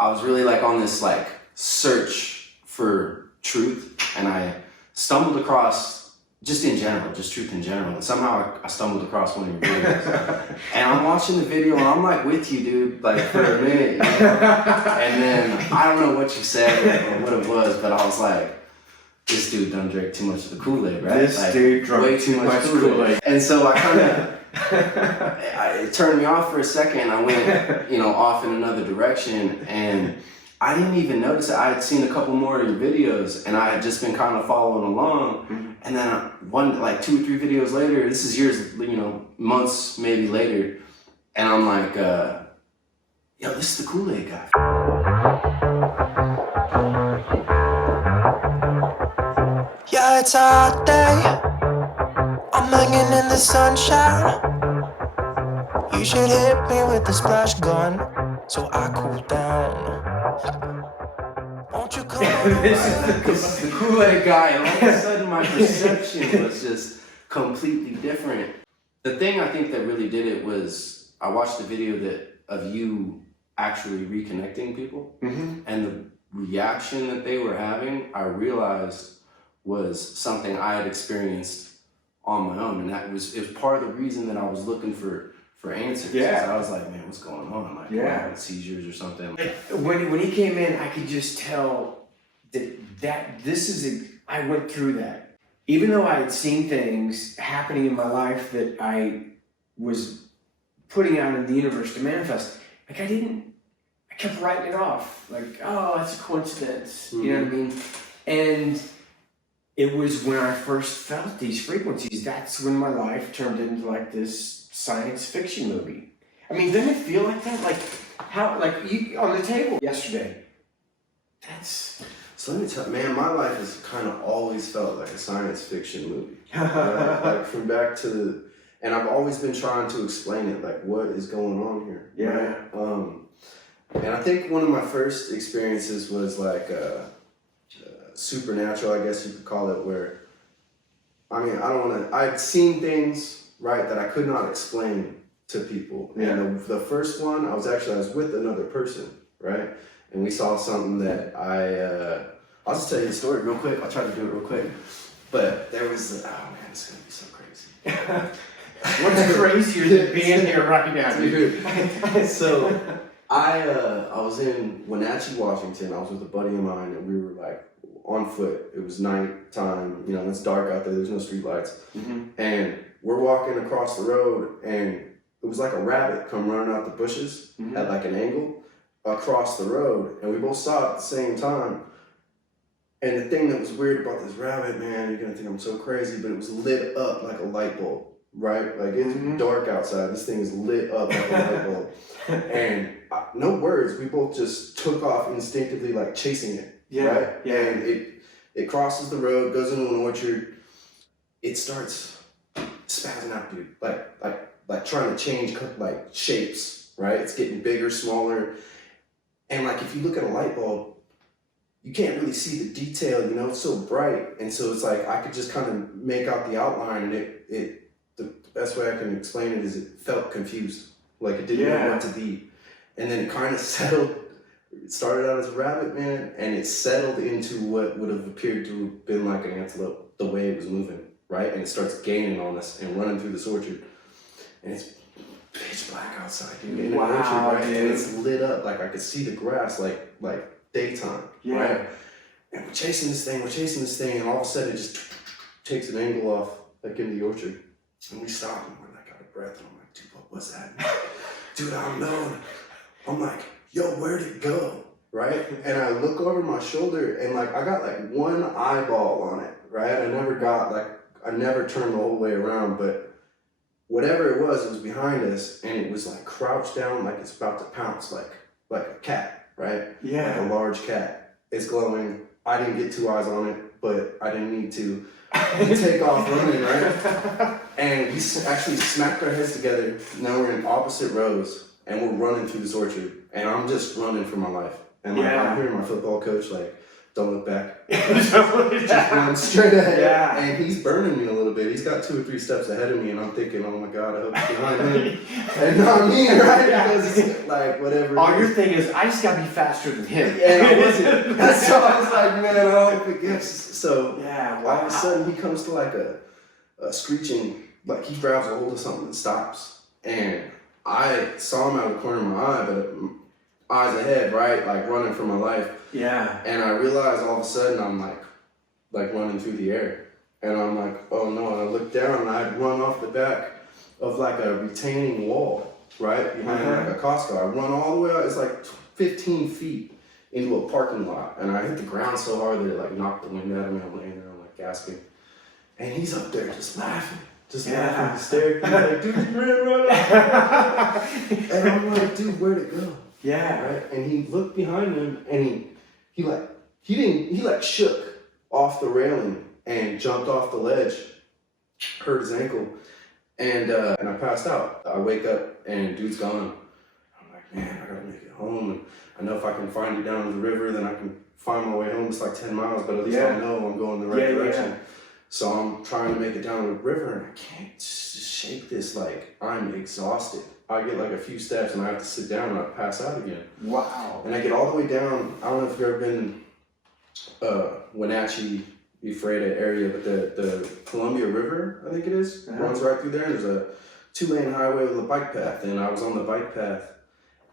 I was really like on this like search for truth, and I stumbled across, just in general, just truth in general, and somehow I stumbled across one of your videos. And I'm watching the video and I'm like with you, dude, like for a minute, you know? And then I don't know what you said or what it was, but I was like, this dude done drank too much of the Kool-Aid, right? This like, dude drank way too much Kool-Aid. And so I kind of, it turned me off for a second. I went, you know, off in another direction, and I didn't even notice it. I had seen a couple more of your videos, and I had just been kind of following along. And then like 2 or 3 videos later, this is years, you know, months maybe later, and I'm like, yo, this is the Kool-Aid guy. Yeah, it's a hot day. I'm hanging in the sunshine. You should hit me with the splash gun so I cool down. Won't you come This is the Kool-Aid guy, and all of a sudden my perception was just completely different. The thing I think that really did it was I watched the video of you actually reconnecting people, and the reaction that they were having, I realized was something I had experienced on my own, and it was part of the reason that I was looking for answers. Yeah. I was like, man, what's going on? Like, am I having seizures or something? When he came in, I could just tell that this is I went through that. Even though I had seen things happening in my life that I was putting out in the universe to manifest, like I kept writing it off. Like, oh, that's a coincidence. You know what I mean? And it was when I first felt these frequencies, that's when my life turned into like this science fiction movie. I mean, didn't it feel like that? Like how, like you on the table yesterday. That's. So let me tell you, man, my life has kind of always felt like a science fiction movie. Right? Like from back to, and I've always been trying to explain it, like what is going on here. Yeah. Right? And I think one of my first experiences was like supernatural, I guess you could call it, where, I mean, I'd seen things, right, that I could not explain to people. Yeah. And the first one, I was with another person, right? And we saw something that I'll just tell you the story real quick. I'll try to do it real quick. But there was, oh man, it's gonna be so crazy. What's crazier than being here right now, dude? So I was in Wenatchee, Washington. I was with a buddy of mine, and we were like on foot. It was nighttime, you know, it's dark out there, there's no street lights. And we're walking across the road, and it was like a rabbit come running out the bushes at like an angle across the road, and we both saw it at the same time. And the thing that was weird about this rabbit, man, you're gonna think I'm so crazy, but it was lit up like a light bulb, right? Like it's dark outside, this thing is lit up like a light bulb. And no words, we both just took off instinctively, like chasing it. Right? Yeah. And it crosses the road, goes into an orchard. It starts spazzing out, dude. Like trying to change like shapes, right? It's getting bigger, smaller. And like if you look at a light bulb, you can't really see the detail, you know, it's so bright. And so it's like I could just kind of make out the outline, and the best way I can explain it is it felt confused. Like it didn't know what to be. And then it kind of settled. It started out as a rabbit, man, and it settled into what would have appeared to have been like an antelope, the way it was moving, right? And it starts gaining on us and running through this orchard. And it's pitch black outside, dude. In an orchard, right? And it's lit up, like I could see the grass like daytime, right? And we're chasing this thing, and all of a sudden it just takes an angle off, like in the orchard. And we stop, and we're like out of breath, and I'm like, dude, what was that? Dude, I don't know. I'm like, yo, where'd it go, right? And I look over my shoulder, and like I got like one eyeball on it, right? I never turned the whole way around, but whatever it was behind us, and it was like crouched down like it's about to pounce, like a cat, right? Yeah. Like a large cat. It's glowing. I didn't get 2 eyes on it, but I didn't need to take off running, right? And we actually smacked our heads together. Now we're in opposite rows, and we're running through this orchard, and I'm just running for my life. And like I'm hearing my football coach like, don't look back. Just run straight ahead. Yeah. And he's burning me a little bit. He's got 2 or 3 steps ahead of me, and I'm thinking, oh my God, I hope he's behind him. And not me, right? Because it's like, whatever. All you're thinking is, I just gotta be faster than him. And I wasn't. So I was like, man, I hope it gets. So yeah, all of a sudden, he comes to like a screeching, like he grabs a hold of something and stops. And I saw him out of the corner of my eye, but eyes ahead, right? Like running for my life. Yeah. And I realized all of a sudden I'm like running through the air. And I'm like, oh no. And I looked down and I'd run off the back of like a retaining wall, right? Behind like a Costco. I run all the way out. It's like 15 feet into a parking lot. And I hit the ground so hard that it like knocked the wind out of me. I'm laying there, I'm like gasping. And he's up there just laughing. Laughing hysterically. Like, dude, you ran out. And I'm like, dude, where'd it go? Yeah. Right? And he looked behind him and he shook off the railing and jumped off the ledge, hurt his ankle, and I passed out. I wake up and dude's gone. I'm like, man, I gotta make it home. And I know if I can find you down the river, then I can find my way home. It's like 10 miles, but at least I know I'm going the right direction. Yeah. So I'm trying to make it down the river and I can't just shake this, like I'm exhausted. I get like a few steps and I have to sit down and I pass out again. Wow. And I get all the way down. I don't know if you've ever been Wenatchee, Ephrata area, but the Columbia River, I think it is, runs right through there. And there's a 2-lane highway with a bike path. And I was on the bike path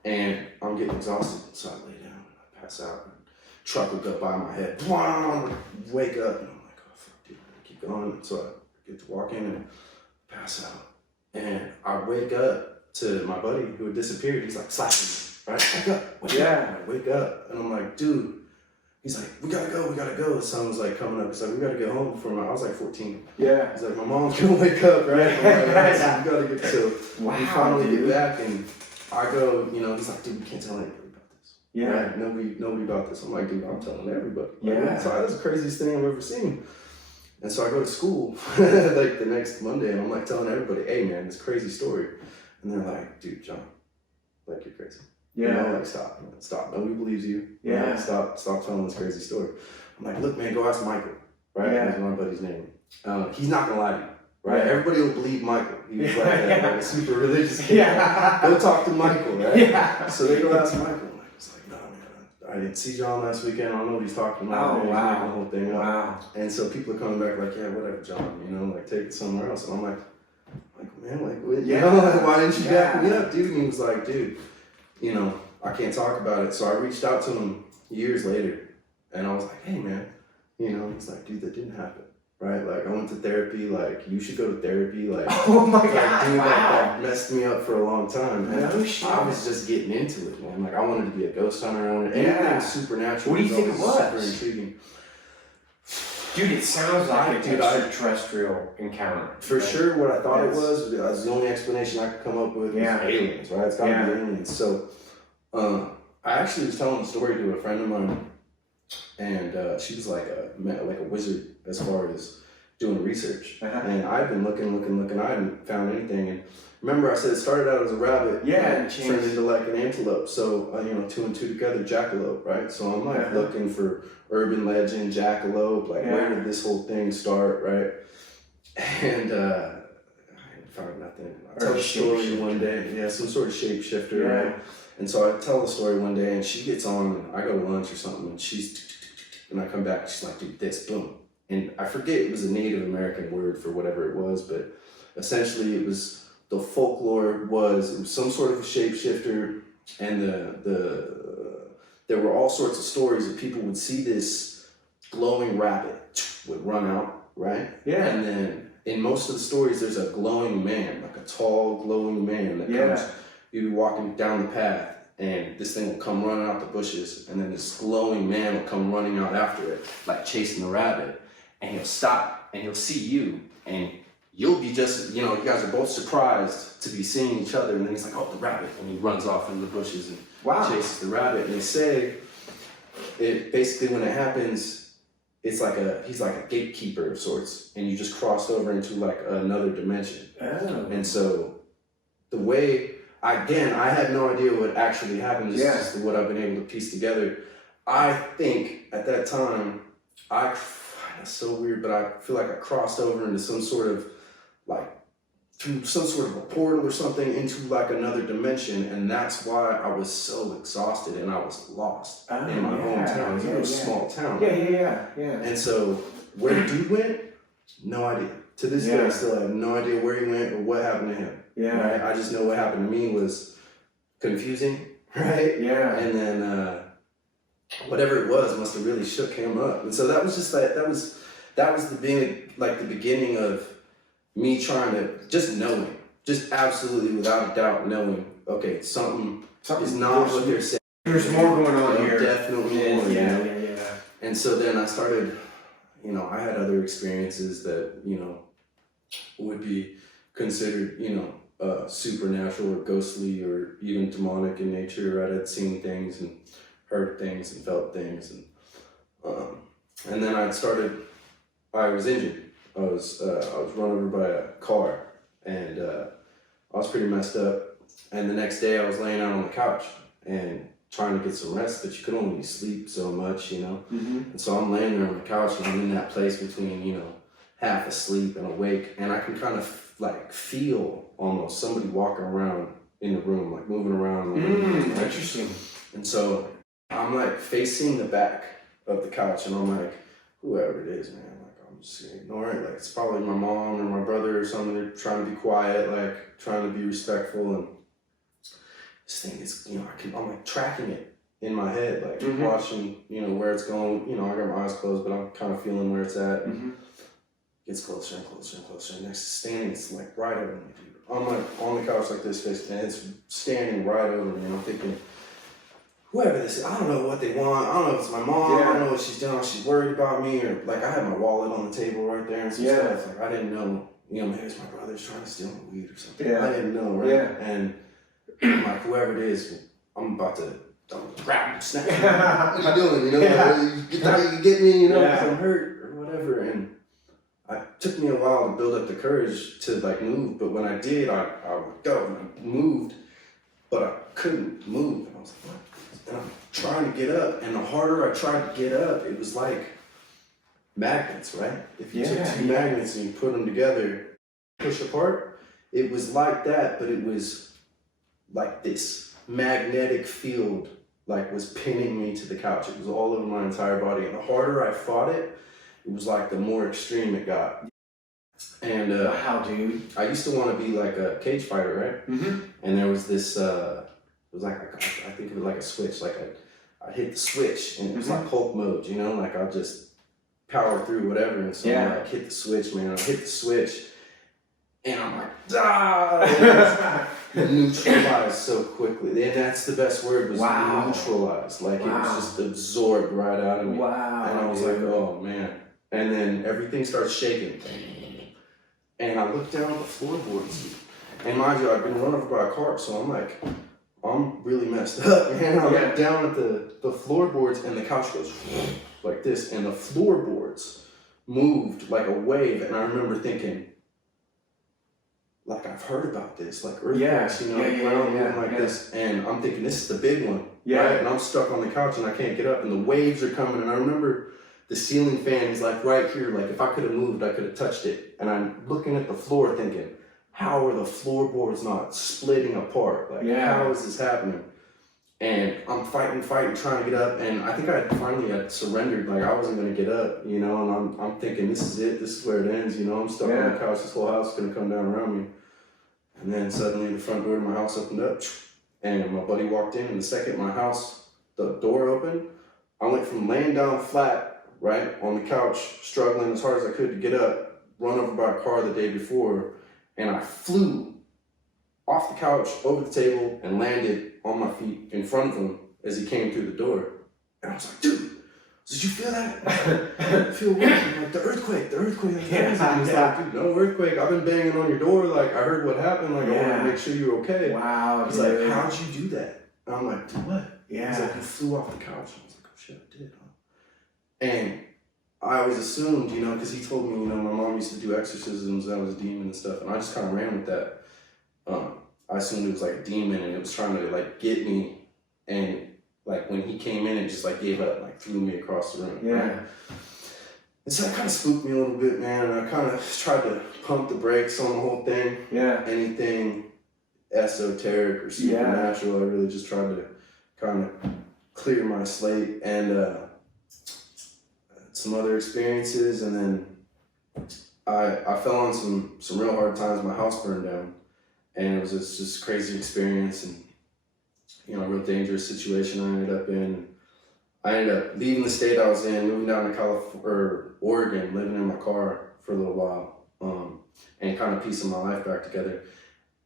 and I'm getting exhausted. So I lay down and I pass out. And truck would go by my head. Wake up and I'm like, oh fuck, dude, I keep going. So I get to walk in and pass out. And I wake up to my buddy who had disappeared. He's like slapping me, right? Wake up, wake up. I wake up and I'm like, dude. He's like, we gotta go. The sun was like coming up. He's like, we gotta get home before I was like 14. Yeah. He's like, my mom's gonna wake up, right? I'm like, right, so we gotta get so we finally get back and I go, he's like, dude, we can't tell anybody about this. Yeah. Right? Nobody about this. I'm like, dude, I'm telling everybody. Like, so that's the craziest thing I've ever seen. And so I go to school like the next Monday and I'm like telling everybody, hey man, this crazy story. And they're like, dude, John, like you're crazy. Yeah. Like stop. Nobody believes you. Yeah. Stop telling this crazy story. I'm like, look, man, go ask Michael. Right? Yeah. That's my buddy's name. He's not gonna lie to you. Right? Yeah. Everybody will believe Michael. He was like a super religious kid. Yeah. Go talk to Michael, right? Yeah. So they go ask Michael. Michael's like, no, man, I didn't see John last weekend. I don't know what he's talking about. Oh, wow. He's making the whole thing up. Wow. And so people are coming back like, yeah, whatever, John, like take it somewhere else. And I'm like, man, like, why didn't you back me up, dude? And he was like, dude, I can't talk about it. So I reached out to him years later and I was like, hey man, he's like, dude, that didn't happen, right? Like I went to therapy, like you should go to therapy, like, oh my God, dude, that messed me up for a long time. And I was just getting into it, man. Like I wanted to be a ghost hunter, I wanted anything supernatural. What do you think it was? Super intriguing. Dude, it sounds like an extraterrestrial encounter. For sure, what I thought it was the only explanation I could come up with was aliens, right? It's gotta be aliens. So I actually was telling a story to a friend of mine, and she was like a wizard as far as doing research. And I've been looking, I hadn't found anything. And remember I said it started out as a rabbit, and turned into like an antelope. So, 2 and 2 together, jackalope, right? So I'm like looking for urban legend, jackalope, like where did this whole thing start, right? And I found nothing. I tell a story one day, some sort of shapeshifter, right? And so I tell the story one day and she gets on and I go to lunch or something and and I come back and she's like, dude, this, boom. And I forget it was a Native American word for whatever it was, but essentially it was the folklore was some sort of a shapeshifter, and there were all sorts of stories that people would see this glowing rabbit would run out, right? Yeah. And then in most of the stories there's a glowing man, like a tall glowing man that comes, you'd be walking down the path and this thing will come running out the bushes and then this glowing man will come running out after it, like chasing the rabbit, and he'll stop and he'll see you and you'll be just, you guys are both surprised to be seeing each other, and then he's like, oh, the rabbit, and he runs off into the bushes and chases the rabbit. And they say, it basically when it happens, he's like a gatekeeper of sorts, and you just crossed over into like another dimension. Oh. And so the way, I had no idea what actually happened, this is just what I've been able to piece together. I think at that time, it's so weird, but I feel like I crossed over into some sort of like through some sort of a portal or something into like another dimension, and that's why I was so exhausted and I was lost in my hometown. It was a small town. Yeah. And so where dude went, no idea. To this day, I still have no idea where he went or what happened to him. Yeah. Right? I just know what happened to me was confusing, right? Yeah. And then whatever it was must have really shook him up. And so that was just like that was the beginning of me trying to just knowing, just absolutely without a doubt knowing, okay, something is not what they're saying. There's more going on here. Definitely more. Yeah. And so then I started, I had other experiences that, would be considered, supernatural or ghostly or even demonic in nature, right? I'd seen things and heard things and felt things. And then I was injured. I was run over by a car, and I was pretty messed up. And the next day I was laying out on the couch and trying to get some rest, but you could only sleep so much, And so I'm laying there on the couch, and I'm in that place between, half asleep and awake, and I can kind of like feel almost somebody walking around in the room, like moving around. Interesting. And so I'm like facing the back of the couch, and I'm like, whoever it is, man. I'm just gonna ignore it. Like, it's probably my mom or my brother or something. They're trying to be quiet, like trying to be respectful. And this thing is, I'm like tracking it in my head, like watching, where it's going. I got my eyes closed, but I'm kind of feeling where it's at. Gets closer and closer and closer. And next standing, it's like right over me, dude. I'm like on the couch like this, face, and it's standing right over me. And I'm thinking, whoever this is, I don't know what they want. I don't know if it's my mom. I don't know what she's doing. She's worried about me, or like I had my wallet on the table right there and some stuff. Like I didn't know. Maybe it's my brother's trying to steal my weed or something. I didn't know, right? Yeah. And I'm like, whoever it is, I'm about to grab him, snap him. What are you doing? You get me, because I'm hurt or whatever. And it took me a while to build up the courage to like move, but when I did, I would go and I moved, but I couldn't move. And I was like, what? And I'm trying to get up, and the harder I tried to get up, it was like magnets, right? If you took two magnets and you put them together, push apart, it was like that, but it was like this magnetic field like was pinning me to the couch. It was all over my entire body, and the harder I fought it, it was like the more extreme it got. And wow, dude. I used to want to be like a cage fighter, right? And there was this, it was like, I think of it like a switch. Like I hit the switch, and it was like Hulk mode, like I'll just power through whatever. And so I like hit the switch, man. I hit the switch, and I'm like, ah! Neutralized so quickly. And that's the best word, was neutralized. Like it was just absorbed right out of me. Wow. And I was like, oh man. And then everything starts shaking. And I looked down at the floorboards. And mind you, I've been run over by a car, so I'm like, I'm really messed up. And I look down at the floorboards, and the couch goes like this, and the floorboards moved like a wave. And I remember thinking, like, I've heard about this, like earthquakes, ground moving like this. And I'm thinking, this is the big one, right? And I'm stuck on the couch, and I can't get up, and the waves are coming. And I remember the ceiling fan is like right here. Like if I could have moved, I could have touched it. And I'm looking at the floor thinking, how are the floorboards not splitting apart? Like how is this happening? And I'm fighting, trying to get up. And I think I finally had surrendered. Like I wasn't going to get up, and I'm thinking, this is it. This is where it ends. I'm stuck on the couch. This whole house is going to come down around me. And then suddenly the front door of my house opened up, and my buddy walked in. And the second the door opened, I went from laying down flat, right, on the couch, struggling as hard as I could to get up, run over by a car the day before, and I flew off the couch, over the table, and landed on my feet in front of him as he came through the door. And I was like, dude, did you feel that? I feel what? I'm like, the earthquake. And he's like, dude, no earthquake. I've been banging on your door. Like, I heard what happened. Like, I want to make sure you're okay. Wow. He's like, how'd you do that? And I'm like, do what? Yeah. He's like, you flew off the couch. And I was like, oh shit, I did, huh? And I always assumed, because he told me, my mom used to do exorcisms, that was a demon and stuff, and I just kind of ran with that. I assumed it was like a demon, and it was trying to like get me, and like when he came in and just like gave up, like threw me across the room. Yeah. Right? And so that kind of spooked me a little bit, man. And I kind of tried to pump the brakes on the whole thing. Yeah. Anything esoteric or supernatural, I really just tried to kind of clear my slate. And some other experiences, and then I fell on some real hard times. My house burned down, and it was just crazy experience, and you know, a real dangerous situation I ended up in. I ended up leaving the state I was in, moving down to Oregon, living in my car for a little while, and kind of piecing my life back together.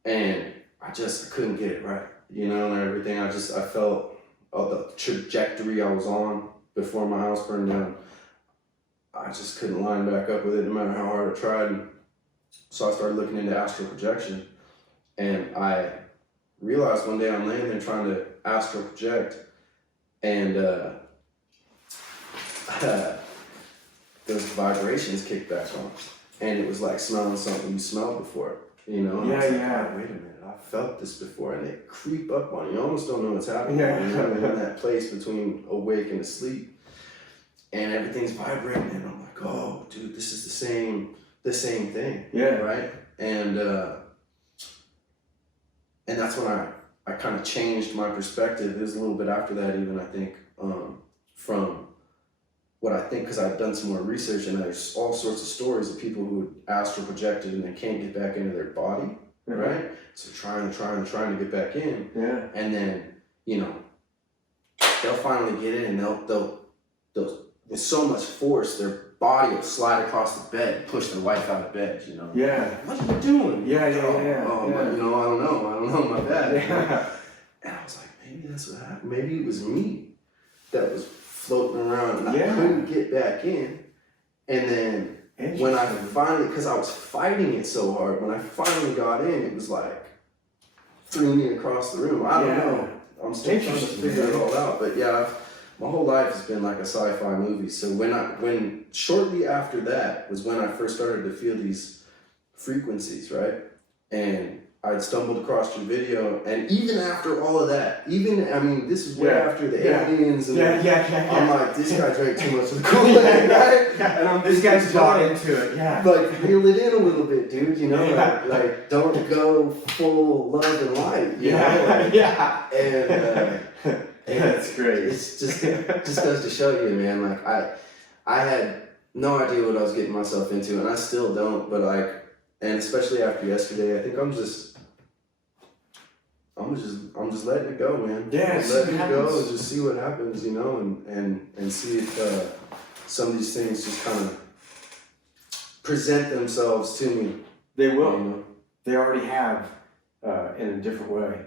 And I couldn't get it right, you know, and everything. I felt the trajectory I was on before my house burned down. I just couldn't line back up with it no matter how hard I tried. So I started looking into astral projection. And I realized one day I'm laying there trying to astral project, and those vibrations kicked back on. And it was like smelling something you smelled before, you know? And I was like, oh, wait a minute, I felt this before. And they creep up on you. You almost don't know what's happening. Yeah. You know, in that place between awake and asleep. And everything's vibrating, and I'm like, oh, dude, this is the same thing, Yeah. right? And that's when I kind of changed my perspective. It was a little bit after that, even, I think, from what I think, because I'd done some more research, and there's all sorts of stories of people who astral projected and they can't get back into their body, right? So trying to get back in, and then, you know, they'll finally get in, and they'll with so much force, their body will slide across the bed, push their wife out of bed, you know? Yeah. What are you doing? Yeah. But, you know, I don't know, my bad. Yeah. And I was like, maybe that's what happened. Maybe it was me that was floating around, and I Yeah. couldn't get back in. And then when I finally, because I was fighting it so hard, when I finally got in, it was like, threw me across the room. I don't know. I'm still trying to figure it all out. But yeah, my whole life has been like a sci-fi movie. So when shortly after that was when I first started to feel these frequencies, right? And I'd stumbled across your video, and even after all of that, this is way after the aliens, and I'm like, this guy drank too much of the Kool-Aid, right? And this guy's bought into it, like, reel it in a little bit, dude, you know? Like don't go full love and light, you know? And that's great. It's just goes to show you, man. Like I had no idea what I was getting myself into, and I still don't. But like, and especially after yesterday, I think I'm just letting it go, man. Yeah, letting it go and just see what happens, you know, and see if some of these things just kind of present themselves to me. They will. You know? They already have, in a different way.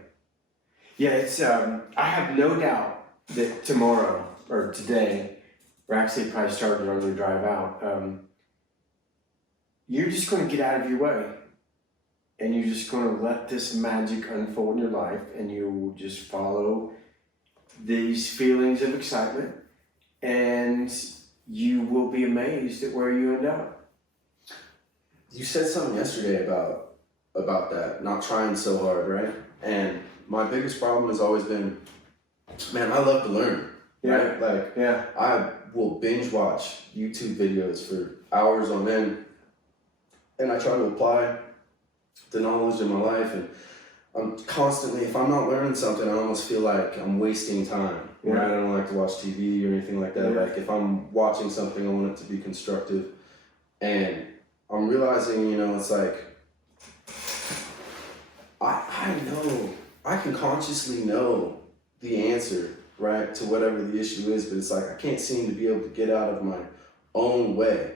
Yeah, it's. I have no doubt that tomorrow or today, or actually probably starting on your drive out, you're just going to get out of your way, and you're just going to let this magic unfold in your life, and you will just follow these feelings of excitement, and you will be amazed at where you end up. You said something yesterday about that, not trying so hard, right? And my biggest problem has always been, man, I love to learn, right? Like, I will binge watch YouTube videos for hours on end, and I try to apply the knowledge in my life, and I'm constantly, if I'm not learning something, I almost feel like I'm wasting time, right? I don't like to watch TV or anything like that. Like, if I'm watching something, I want it to be constructive, and I'm realizing, you know, it's like, I know, I can consciously know the answer, right, to whatever the issue is, but it's like I can't seem to be able to get out of my own way,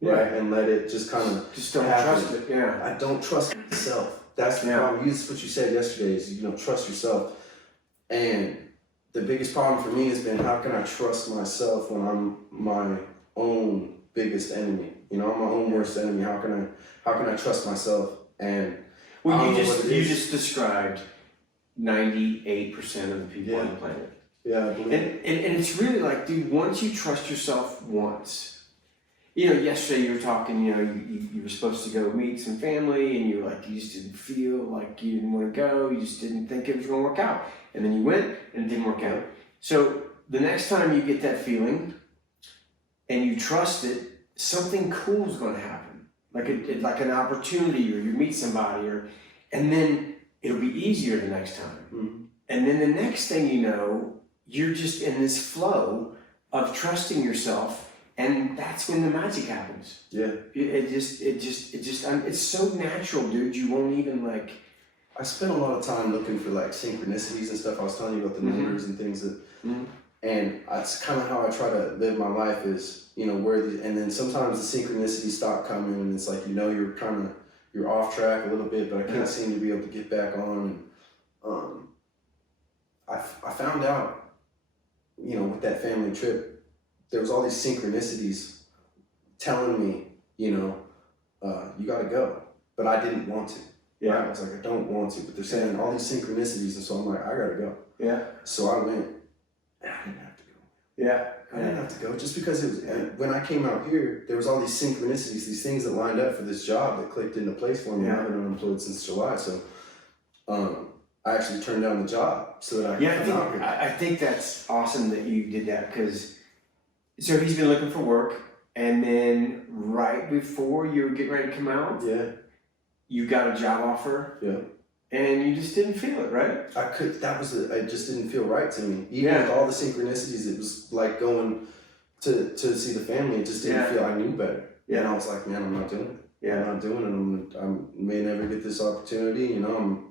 right, and let it just kind of just don't happen. trust it. I don't trust myself. That's the problem. That's what you said yesterday is, you know, trust yourself. And the biggest problem for me has been, how can I trust myself when I'm my own biggest enemy? You know, I'm my own worst enemy. How can I trust myself? And well, you just described 98% of the people on the planet. Yeah, I believe and it's really like, dude, once you trust yourself once, you know, yesterday you were talking, you know, you were supposed to go meet some family, and you were like, you just didn't feel like you didn't want to go, you just didn't think it was going to work out. And then you went, and it didn't work out. So the next time you get that feeling and you trust it, something cool is going to happen. Like an opportunity, or you meet somebody, and then it'll be easier the next time. Mm-hmm. And then the next thing you know, you're just in this flow of trusting yourself, and that's when the magic happens. Yeah. It's so natural, dude. You won't even like. I spent a lot of time looking for like synchronicities and stuff. I was telling you about the numbers and things that, and that's kind of how I try to live my life is, you know, and then sometimes the synchronicities stop coming and it's like, you know, you're off track a little bit, but I can't seem to be able to get back on. And I found out, you know, with that family trip, there was all these synchronicities telling me, you know, you gotta go, but I didn't want to. Yeah, I was like, I don't want to, but they're saying all these synchronicities, and so I'm like, I gotta go. Yeah. So I went, and I didn't have to go. Yeah. I didn't have to go just because it was. And when I came out here, there was all these synchronicities, these things that lined up for this job that clicked into place for me. I've been unemployed since July, so I actually turned down the job so that I could come out here. I think that's awesome that you did that, because so he's been looking for work, and then right before you were getting ready to come out, you got a job offer. Yeah. And you just didn't feel it, right? It just didn't feel right to me. Even with all the synchronicities, it was like going to see the family. It just didn't feel, I knew better. Yeah. And I was like, man, I'm not doing it. Yeah. I'm not doing it. I may never get this opportunity, you know, I'm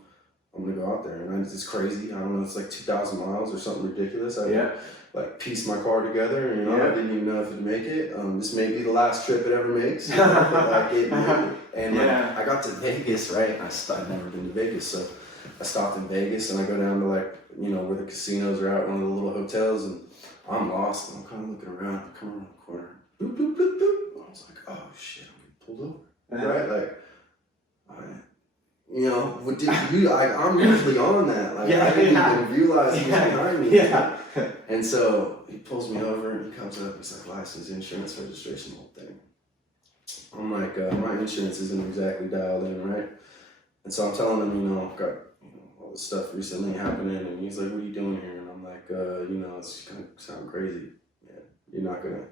gonna go out there. And it's crazy. I don't know, it's like 2,000 miles or something ridiculous. I like pieced my car together, you know, I didn't even know if it'd make it. This may be the last trip it ever makes. You know, and I got to Vegas, right? I've never been to Vegas, so I stopped in Vegas and I go down to like, you know, where the casinos are at, one of the little hotels, and I'm lost. And I'm kind of looking around, I come around the corner, boop, boop, boop, boop. I was like, oh shit, I'm getting pulled over, right? Like, you know, I'm usually on that. Like, I didn't even realize he was behind me. Yeah. And so he pulls me over and he comes up, he's like, license, insurance, registration, whole thing. I'm like, my insurance isn't exactly dialed in, right? And so I'm telling him, you know, I've got all this stuff recently happening, and he's like, what are you doing here? And I'm like, you know, it's gonna sound crazy. Yeah, you're not gonna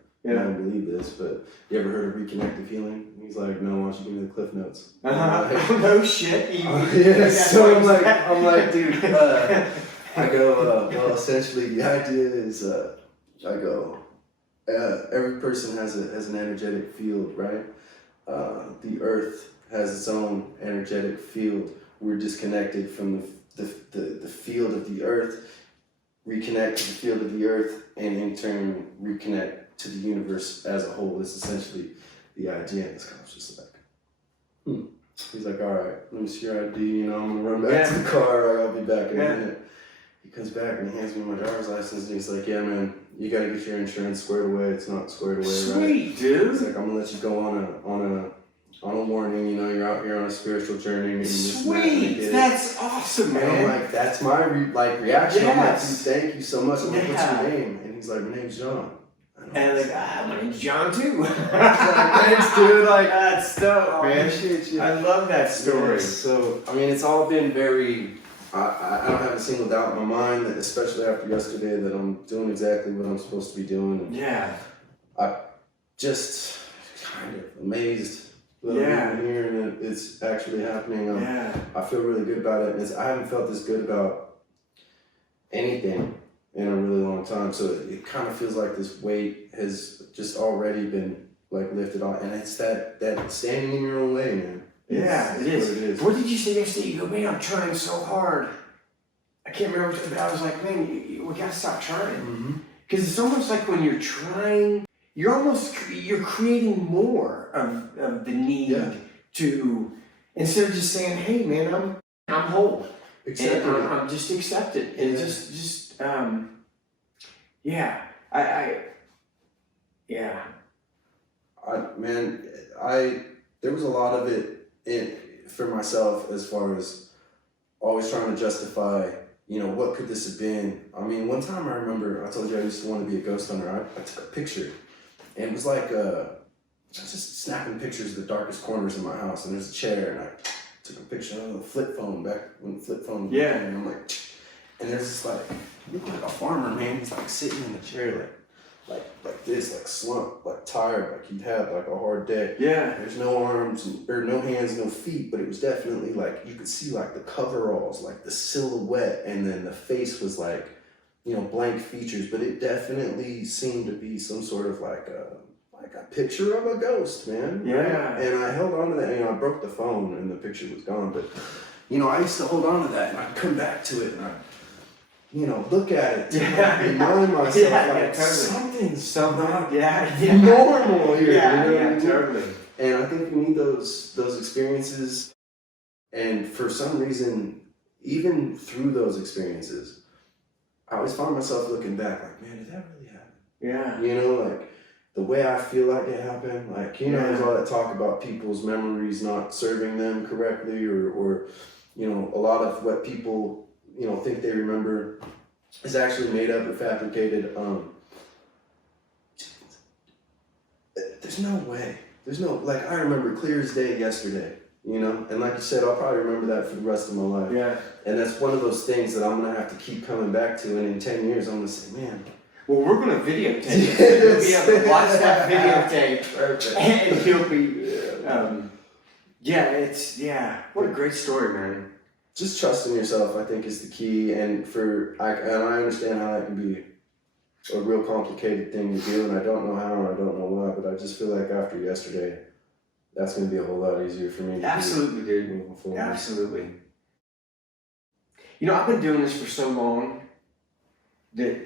believe this, but you ever heard of Reconnected healing? He's like, no, why don't you give me the cliff notes? Like, no shit. So I'm like, dude, I go, well, essentially the idea is, I go, every person has an energetic field, right? The earth has its own energetic field. We're disconnected from the field of the earth, reconnect to the field of the earth, and in turn reconnect to the universe as a whole. Is essentially the idea. And this guy was just like, He's like, all right, let me see your ID, you know, I'm gonna run back to the car, I'll be back in a minute. He comes back and he hands me my driver's license, and he's like, yeah, man, you gotta get your insurance squared away. It's not squared away, right? Sweet, dude. He's like, I'm gonna let you go on a warning, you know, you're out here on a spiritual journey. And sweet, that's awesome, man. And I'm like, that's my reaction. I'm like, dude, thank you so much. I'm like, what's your name? And he's like, my name's John. And I'm like, my name's John too. Like, thanks, dude. Like, that's so appreciate you. I love that story. Yeah, so, I mean, it's all been very. I don't have a single doubt in my mind that, especially after yesterday, that I'm doing exactly what I'm supposed to be doing. And I'm just kind of amazed that I'm here and it's actually happening. I feel really good about it. I haven't felt this good about anything in a really long time, so it kind of feels like this weight has just already been like lifted off, and it's that standing in your own way, man. It is. What did you say yesterday? You go, man, I'm trying so hard. I can't remember, but I was like, man, we gotta stop trying, because it's almost like when you're trying, you're creating more of the need to, instead of just saying, hey, man, I'm whole. I'm just accepted. And there was a lot of it for myself as far as always trying to justify, you know, what could this have been? I mean, one time I remember, I told you I used to want to be a ghost hunter. I took a picture, and it was like, I was just snapping pictures of the darkest corners of my house, and there's a chair, and I took a picture of the flip phone back when the flip phone was and I'm like, And there's this like, he looked like a farmer, man. He's like sitting in the chair like this, like slumped, like tired, like he'd had like a hard day. Yeah. There's no arms or no hands, no feet, but it was definitely like you could see like the coveralls, like the silhouette, and then the face was like, you know, blank features, but it definitely seemed to be some sort of like a picture of a ghost, man. Yeah. Right? And I held on to that. You know, I broke the phone and the picture was gone, but you know, I used to hold on to that and I'd come back to it and I'd, you know, look at it to remind myself like something's not normal here. Yeah, you know what I mean? totally. And I think we need those experiences. And for some reason, even through those experiences, I always find myself looking back like, man, did that really happen? Yeah. You know, like the way I feel like it happened, like, you know, there's all that talk about people's memories not serving them correctly or, you know, a lot of what people, you know, think they remember is actually made up or fabricated. There's no way. There's no, like, I remember clear as day yesterday, you know? And like you said, I'll probably remember that for the rest of my life. Yeah. And that's one of those things that I'm going to have to keep coming back to. And in 10 years, I'm going to say, man. Well, we're going to videotape it. You'll be able to watch that videotape. Perfect. And you'll be, what a great story, man. Just trusting yourself, I think, is the key. And I understand how that can be a real complicated thing to do. And I don't know how and I don't know why, but I just feel like after yesterday, that's going to be a whole lot easier for me to Absolutely, dude. moving forward. Absolutely. You know, I've been doing this for so long that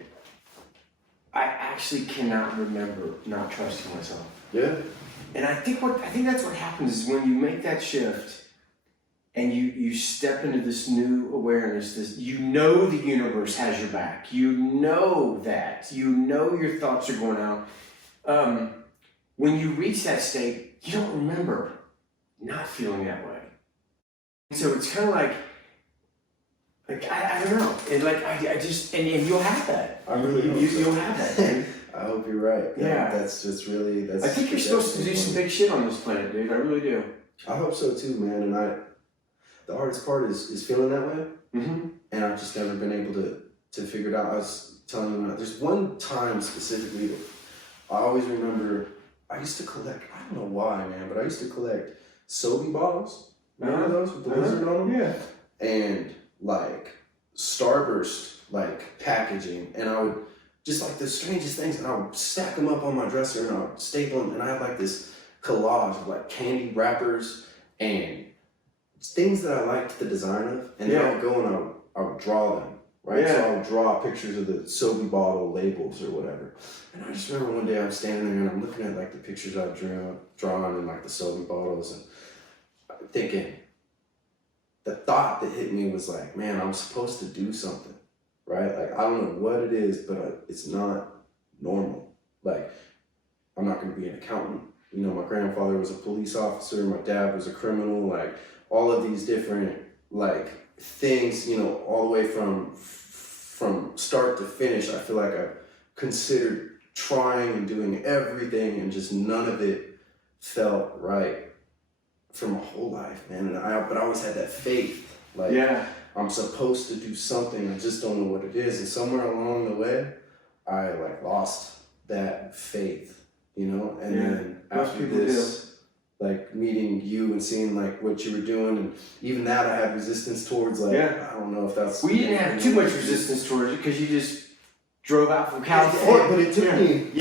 I actually cannot remember not trusting myself. Yeah. And I think that's what happens is when you make that shift and you step into this new awareness, you know the universe has your back. You know that. You know your thoughts are going out. When you reach that state, you don't remember not feeling that way. So it's kind of like I don't know. And like I just and you'll have that. I really hope so. You'll have that, dude. I hope you're right. Yeah. That's I think you're supposed to do some big shit on this planet, dude. I really do. I hope so too, man. And the hardest part is feeling that way. Mm-hmm. And I've just never been able to figure it out. I was telling you, there's one time specifically that I always remember. I used to collect, I don't know why, man, but I used to collect Sobe bottles. Remember those with the lizard on them? Yeah. And like Starburst, like packaging. And I would just like the strangest things, and I would stack them up on my dresser and I would staple them. And I had like this collage of like candy wrappers and things that I liked the design of. And then I would go and I would draw them. Right, so I would draw pictures of the Sobe bottle labels or whatever. And I just remember one day I'm standing there and I'm looking at like the pictures I've drawn in like the Sobe bottles and I'm thinking, the thought that hit me was like, man, I'm supposed to do something, right? Like, I don't know what it is, but it's not normal. Like, I'm not going to be an accountant. You know, my grandfather was a police officer, my dad was a criminal, like all of these different like things, you know, all the way from start to finish. I feel like I've considered trying and doing everything and just none of it felt right for my whole life, man. But I always had that faith, like I'm supposed to do something, I just don't know what it is. And somewhere along the way, I like lost that faith, you know. And then after this, like meeting you and seeing like what you were doing, and even that I had resistance towards. Like I don't know if that's. We didn't have too much resistance towards it because you just drove out from California. But it took me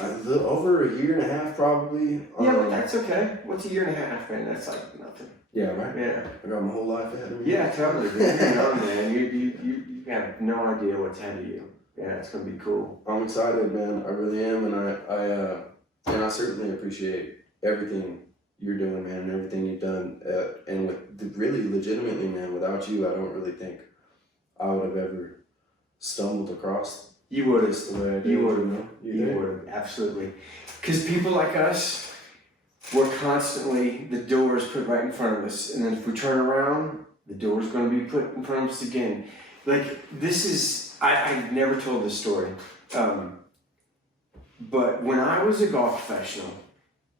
over a year and a half probably. Yeah, but that's okay. What's a year and a half, man? That's like nothing. Yeah, right. Yeah, I got my whole life ahead of me. Yeah, totally. You know, man, you have no idea what's ahead of you. Yeah, it's gonna be cool. I'm excited, man. I really am, and I certainly appreciate everything you're doing, man, and everything you've done. And really legitimately, man, without you, I don't really think I would have ever stumbled across. You would have. The way I did. You would have. You You would have. Absolutely. Because people like us, we're constantly, the door is put right in front of us, and then if we turn around, the door is going to be put in front of us again. Like, this is, I've never told this story, but when I was a golf professional,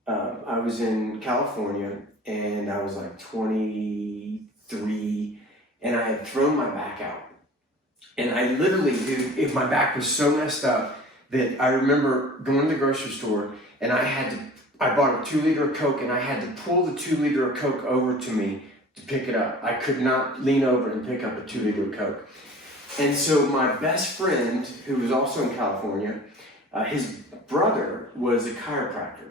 I was in California, and I was like 23, and I had thrown my back out. And I literally, dude, if my back was so messed up that I remember going to the grocery store and I bought a 2 liter of Coke and I had to pull the 2 liter of Coke over to me to pick it up. I could not lean over and pick up a 2 liter of Coke. And so my best friend, who was also in California, his brother was a chiropractor.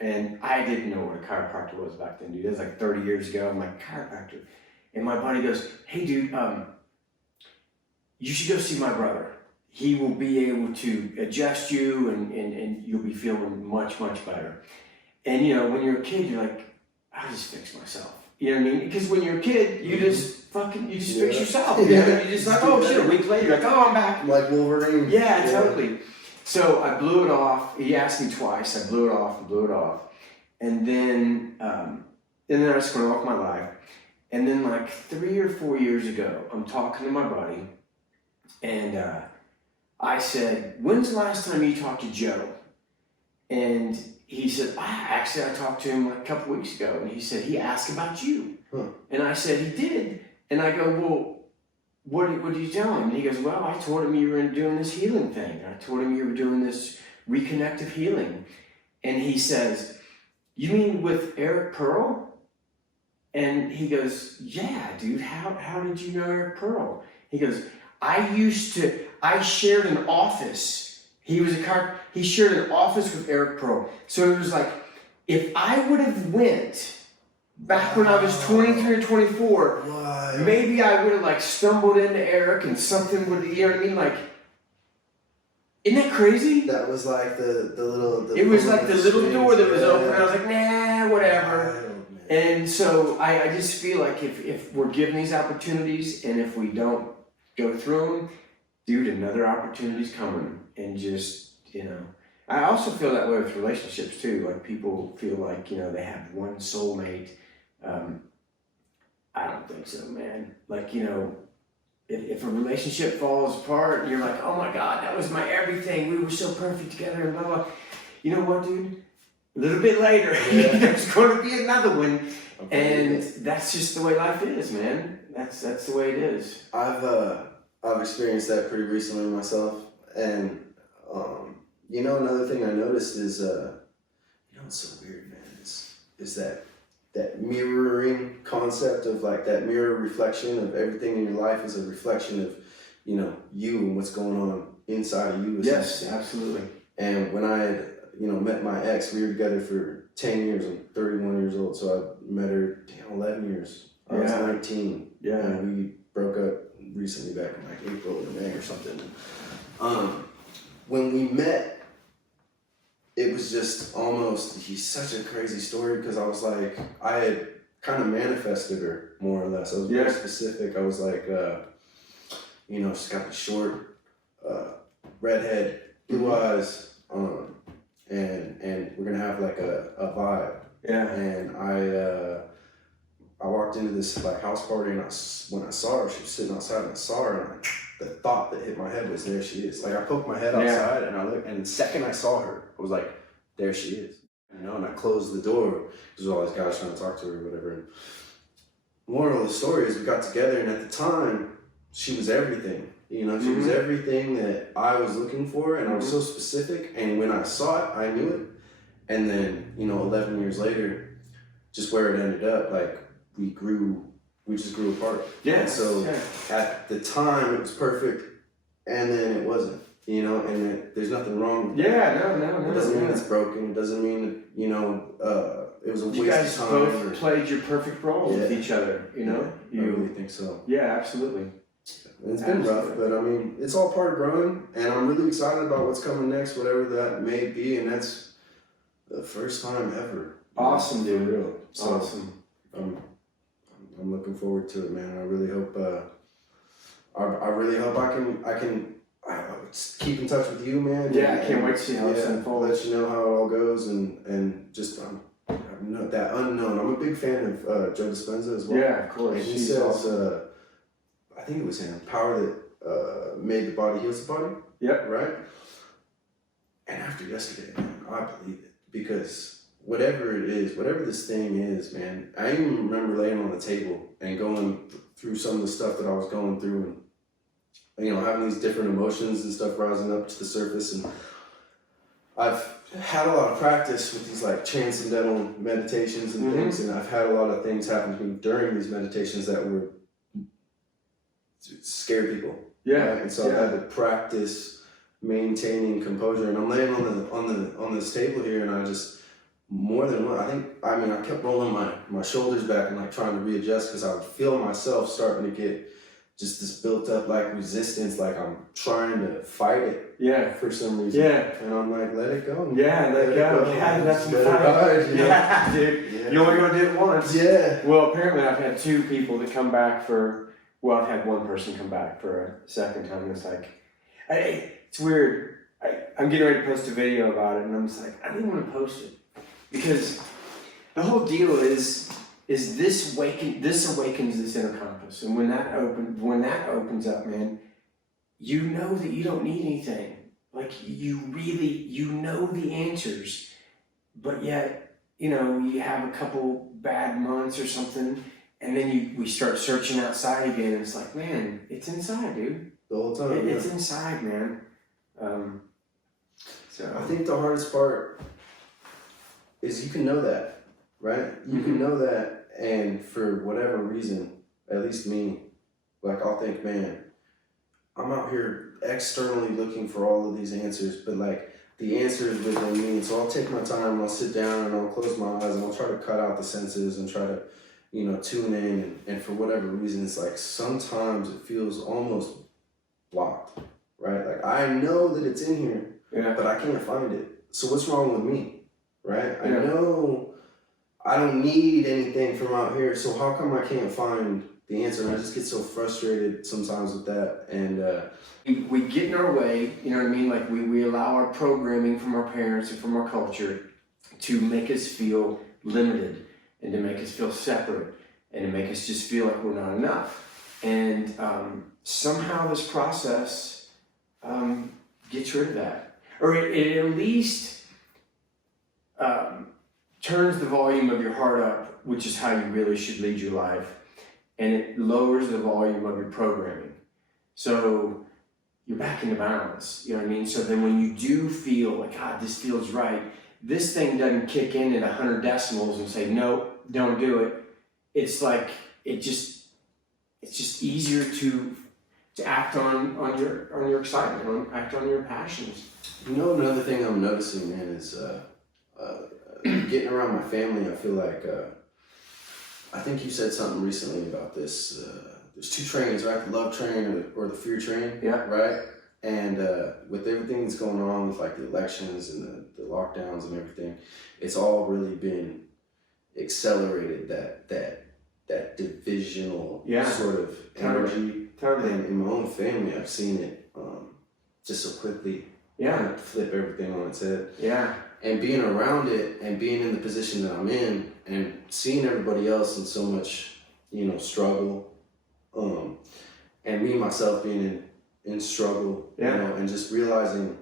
And I didn't know what a chiropractor was back then, dude. It was like 30 years ago. I'm like, chiropractor. And my buddy goes, hey, dude, you should go see my brother. He will be able to adjust you and you'll be feeling much, much better. And, you know, when you're a kid, you're like, I'll just fix myself. You know what I mean? Because when you're a kid, you just fix yourself. You know? You're just like, oh shit, a week later, you're like, oh, I'm back. Like Wolverine. Yeah, totally. So I blew it off. He asked me twice. I blew it off. And then I just went off my life. And then like 3 or 4 years ago, I'm talking to my buddy, and I said, when's the last time you talked to Joe? And he said, I talked to him like a couple weeks ago. And he said, he asked about you. Huh. And I said, he did. And I go, well, what did you tell him? And he goes, well, I told him you were doing this healing thing. I told him you were doing this reconnective healing. And he says, you mean with Eric Pearl? And he goes, yeah, dude, how did you know Eric Pearl? He goes, I shared an office. He shared an office with Eric Pearl. So it was like, if I would have went back when I was 23 or 24, maybe I would have like stumbled into Eric and something would, you know what I mean? Like, isn't that crazy? That was like the little... It was like the little door that was open. I was like, nah, whatever. And so I just feel like if we're given these opportunities and if we don't go through them, dude, another opportunity's coming. And just, you know, I also feel that way with relationships too. Like people feel like, you know, they have one soulmate. I don't think so, man. Like, you know, if a relationship falls apart and you're like, oh my God, that was my everything. We were so perfect together and blah, blah. You know what, dude? A little bit later, there's going to be another one. And that's just the way life is, man. That's the way it is. I've experienced that pretty recently myself. And, you know, another thing I noticed is, you know, it's so weird, man, is that mirroring concept of like that mirror reflection of everything in your life is a reflection of, you know, you and what's going on inside of you. Yes, absolutely. And when I had, you know, met my ex, we were together for 10 years. I'm 31 years old, so I met her 11 years. I was 19. Yeah. And we broke up recently back in like April or May or something. When we met, it was just almost, he's such a crazy story because I was like, I had kind of manifested her more or less. I was very specific. I was like, you know, she's got the short, redhead, blue eyes, and we're gonna have like a vibe. Yeah. And I walked into this like house party and when I saw her, she was sitting outside and I saw her and the thought that hit my head was, there she is. Like I poked my head outside and I looked, and the second I saw her, I was like, there she is. You know, and I closed the door because there was all these guys trying to talk to her or whatever. And moral of the story is we got together and at the time, she was everything. You know, she was everything that I was looking for, and I was so specific. And when I saw it, I knew it. And then, you know, 11 years later, just where it ended up, like we just grew apart. Yeah. So at the time, it was perfect, and then it wasn't. You know, and there's nothing wrong with that. No. It doesn't mean it's broken. It doesn't mean, you know, it was a waste of time. You guys both played your perfect role with each other, you know? I really think so. Yeah, absolutely. It's been rough, but I mean, it's all part of growing, and I'm really excited about what's coming next, whatever that may be, and that's the first time ever. Awesome, dude. Really. So, awesome. I'm looking forward to it, man. I really hope I really hope I can keep in touch with you, man. Yeah, I can't wait to see how this unfolds. Let you know how it all goes, and just that unknown. I'm a big fan of Joe Dispenza as well. Yeah, of course. And he says, awesome. I think it was him, power that made the body heals the body. Yep. Right? And after yesterday, man, I believe it. Because whatever it is, whatever this thing is, man. I even remember laying on the table and going through some of the stuff that I was going through, and you know, having these different emotions and stuff rising up to the surface. And I've had a lot of practice with these like transcendental meditations and things, and I've had a lot of things happen to me during these meditations that were scare people. Yeah. Right? And so I had to practice maintaining composure. And I'm laying on this table here, and I just more than one. I kept rolling my shoulders back and like trying to readjust because I would feel myself starting to get just this built up like resistance, like I'm trying to fight it. Yeah. For some reason. Yeah. And I'm like, let it go. Yeah, let it go. Yeah, that's let it ride, yeah, dude. Yeah. You only gonna do it once. Yeah. Well, apparently I've had 2 people that come back for. Well, I've had 1 person come back for a second time. And it's like, it's weird. I'm getting ready to post a video about it, and I'm just like, I didn't want to post it because the whole deal is this awakens this inner compass, and when that opens up, man, you know that you don't need anything. Like you know the answers, but yet you know you have a couple bad months or something, and then we start searching outside again, and it's like, man, it's inside, dude. The whole time. It's inside, man. So I think the hardest part is you can know that, right? You can know that, and for whatever reason, at least me, like I'll think, man, I'm out here externally looking for all of these answers, but like the answer is within me. And so I'll take my time, I'll sit down and I'll close my eyes and I'll try to cut out the senses and try to, you know, tune in. And for whatever reason, it's like sometimes it feels almost blocked, right? Like I know that it's in here, but I can't find it. So what's wrong with me, right? I know I don't need anything from out here, so how come I can't find the answer? And I just get so frustrated sometimes with that. And we get in our way, you know what I mean? Like we allow our programming from our parents and from our culture to make us feel limited and to make us feel separate and to make us just feel like we're not enough. And somehow this process gets rid of that. Or it at least turns the volume of your heart up, which is how you really should lead your life. And it lowers the volume of your programming. So you're back into balance, you know what I mean? So then when you do feel like, God, this feels right, this thing doesn't kick in at 100 decimals and say, no, don't do it. It's like, it's just easier to act on your excitement, act on your passions. you know, another thing I'm noticing, man, is getting around my family. I feel like, I think you said something recently about this. There's 2 trains, right? The love train or the fear train, right? And with everything that's going on with like the elections and the lockdowns and everything, it's all really been accelerated, that divisional sort of energy. Totally. And in my own family, I've seen it just so quickly kind of flip everything on its head. Yeah. And being around it and being in the position that I'm in and seeing everybody else in so much, you know, struggle, and me myself being in struggle, you know, and just realizing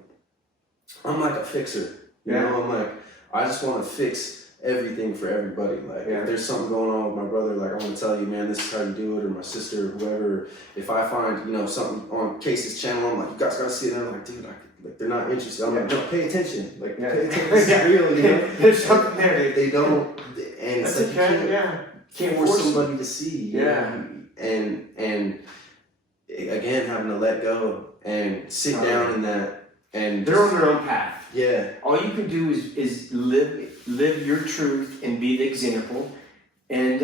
I'm like a fixer, you know, I'm like, I just want to fix everything for everybody. Like if there's something going on with my brother, like I want to tell you, man, this is how you do it, or my sister or whoever. If I find, you know, something on Casey's channel, I'm like, you guys gotta see it. And I'm like, dude, like they're not interested. I'm like, don't pay attention. Like pay attention. This is real, you know. There's something there. They don't, and it's like can't force somebody to see. You know? And again, having to let go and sit down in that, and they're on their own path. Yeah. All you can do is live your truth and be the example, and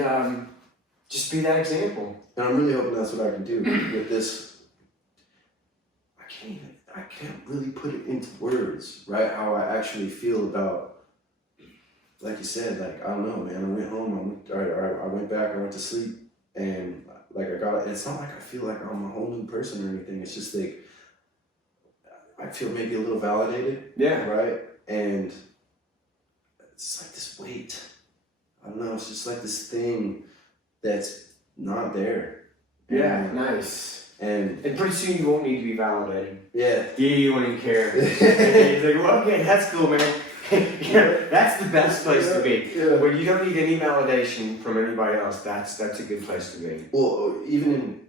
just be that example. And I'm really hoping that's what I can do with this. I can't really put it into words, right? How I actually feel about, like you said, like, I don't know, man. I went home, I went back, I went to sleep, and like it's not like I feel like I'm a whole new person or anything. It's just like, I feel maybe a little validated. Yeah. Right? And it's like this weight. I don't know, it's just like this thing that's not there. Yeah, nice. And pretty soon you won't need to be validated. Yeah. You won't even care. You're like, well, okay, that's cool, man. Yeah, that's the best place to be. Yeah. Where you don't need any validation from anybody else. That's a good place to be. Well, even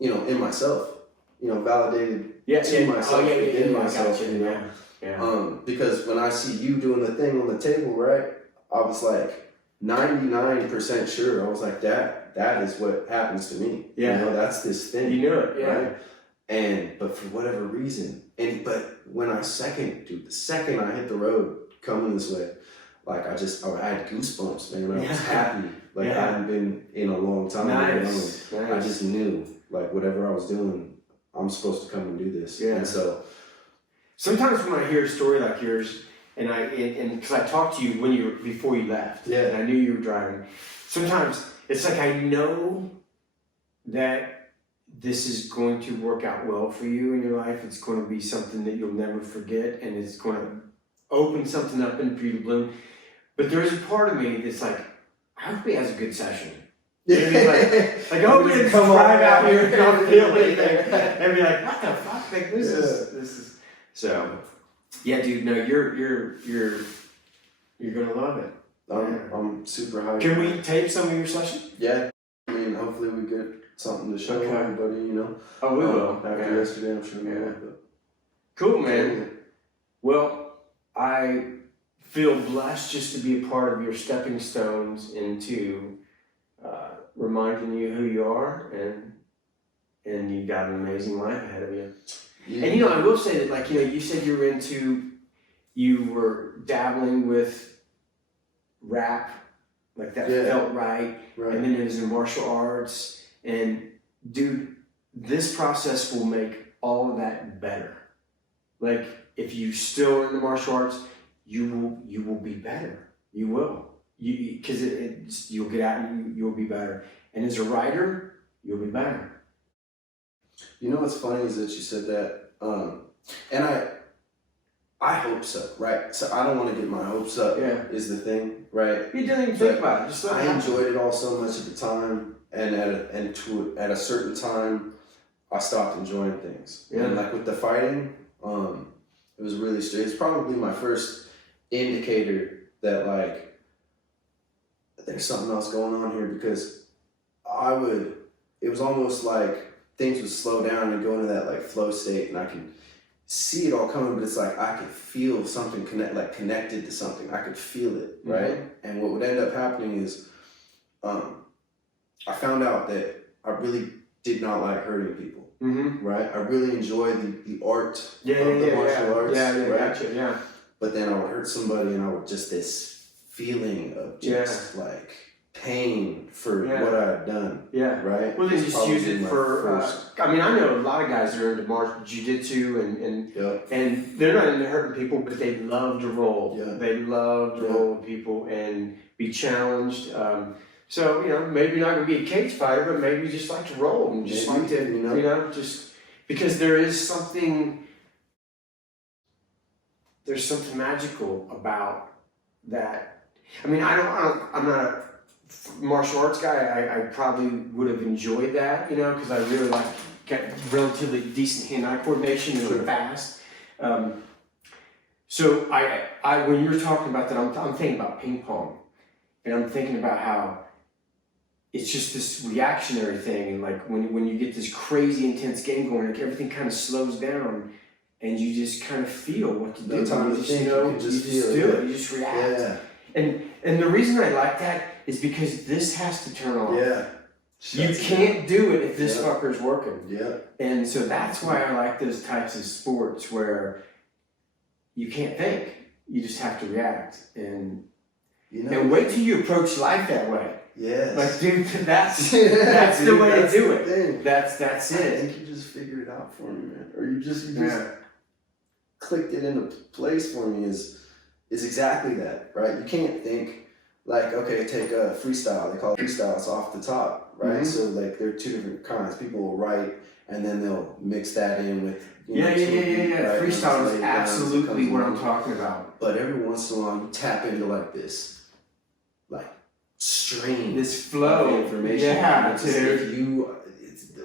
in myself, validated to myself within myself, Yeah. because when I see you doing the thing on the table, right, I was like 99% sure. I was like, that is what happens to me. Yeah. That's this thing. You knew it, yeah. Right? But for whatever reason, but when the second I hit the road coming this way, like I had goosebumps, man. I was happy. Like I hadn't been in a long time. Nice. I just knew, like, whatever I was doing, I'm supposed to come and do this. Yeah. And so sometimes when I hear a story like yours, and because I talked to you before you left, and I knew you were driving. Sometimes it's like I know that this is going to work out well for you in your life. It's going to be something that you'll never forget, and it's going to open something up in for you to bloom. But there's a part of me that's like, I hope he has a good session. You know what I mean? Like I hope he doesn't come drive out here and not feel anything, and be like, what the fuck? Like, this is so. Yeah, dude. No, you're gonna love it. I'm super hyped. Can we tape some of your session? Yeah. I mean, hopefully we get something to show everybody. Oh, we will. After yesterday, I'm sure we will. Cool, man. Well, I feel blessed just to be a part of your stepping stones into reminding you who you are, and you got an amazing life ahead of you. Yeah. And I will say that, like, you said you were dabbling with rap, like that felt right, and then it was in martial arts, and dude, this process will make all of that better. Like, if you still are in the martial arts, you will be better. You will. Because you'll get out and you'll be better. And as a writer, you'll be better. What's funny is that you said that, and I hope so, right? So I don't want to get my hopes up. Yeah. Is the thing, right? You didn't even think about it. Just I enjoyed it all so much at the time, and at a certain time, I stopped enjoying things. Yeah. And like with the fighting, it was really strange. It's probably my first indicator that, like, there's something else going on here, because it was almost like things would slow down and go into that, like, flow state, and I could see it all coming, but it's like I could feel something connected to something. I could feel it, right? Mm-hmm. And what would end up happening is I found out that I really did not like hurting people, right? I really enjoyed the art of the martial arts, right? Gotcha, yeah. But then I would hurt somebody, and I would just this feeling of just like pain for what I had done. Yeah. Right? Well, they just use it for, I mean, I know a lot of guys that are into jiu-jitsu and they're not into hurting people, but they love to roll. Yeah. They love to roll with people and be challenged. So, maybe you're not going to be a cage fighter, but maybe you just like to roll and just like to, just because there's something magical about that. I mean, I'm not a martial arts guy. I probably would have enjoyed that, because I really got relatively decent hand-eye coordination and really fast. So I when you're talking about that, I'm thinking about ping pong, and I'm thinking about how it's just this reactionary thing, and like when you get this crazy intense game going, like everything kind of slows down, and you just kind of feel what to do. You just do it. You just react. Yeah. And the reason I like that is because this has to turn off. Yeah. You can't do it if this fucker's working. Yeah. And so that's why I like those types of sports where you can't think. You just have to react. And wait till you approach life that way. Yes. Like, dude, that's the way to do it. That's it. I think you just figured it out for me, man. Or you just clicked it into place for me is exactly that, right? You can't think like, okay, take a freestyle. They call it freestyle. It's off the top, right? Mm-hmm. So like there are two different kinds. People will write and then they'll mix that in with yeah. Right? Freestyle is absolutely what I'm talking about. But every once in a while you tap into like this, like stream, this flow of information. Yeah, dude.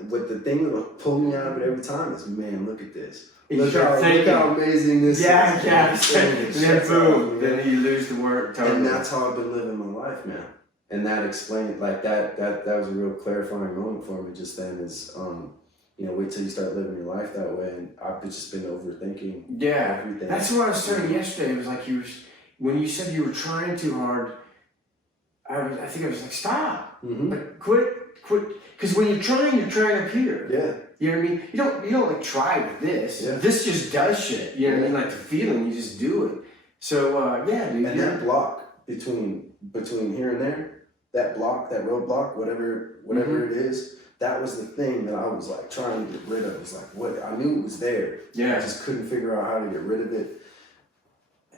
What the thing that'll pull me out of it every time is, man, look at this. You Look start how thinking. amazing this Yeah, is. yeah. And And then shuts boom, off, then you lose the word totally. And that's how I've been living my life, man. And that explained, like that was a real clarifying moment for me just then is, wait till you start living your life that way. And I've just been overthinking everything. That's what I was saying yesterday. It was like when you said you were trying too hard, I think I was like, stop. Mm-hmm. Like quit. Because when you're trying up here. Yeah. You know what I mean? You don't like try with this. Yeah. This just does shit. You know what I mean? Like the feeling, you just do it. So yeah, dude. And that block between here and there, that roadblock, whatever it is, that was the thing that I was like trying to get rid of. It was like what I knew it was there. Yeah. I just couldn't figure out how to get rid of it.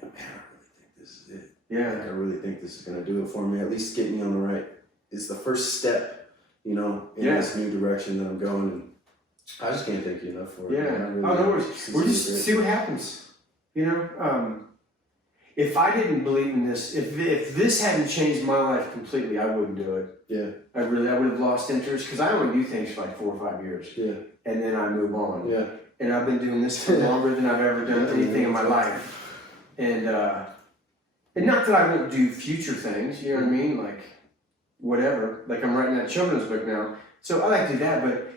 And man, I really think this is it. Yeah. Like, I really think this is gonna do it for me. At least get me on the right. It's the first step, in this new direction that I'm going. And I just can't thank you enough for it. Yeah. Man. No worries. We'll just see what happens. If I didn't believe in this, if this hadn't changed my life completely, I wouldn't do it. Yeah. I would have lost interest because I only do things for like 4 or 5 years. Yeah. And then I move on. Yeah. And I've been doing this for longer than I've ever done anything in my life. And not that I won't do future things, you know what I mean? Like whatever. Like I'm writing that children's book now. So I like to do that, but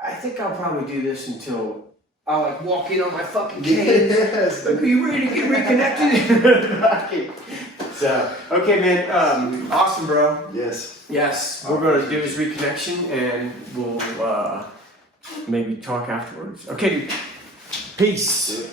I think I'll probably do this until I'll like walk in on my fucking cane. Yes. Like, are you ready to get reconnected? So, okay, man. Awesome, bro. Yes. Yes, we're going to do this reconnection and we'll maybe talk afterwards. Okay, dude. Peace. Yeah.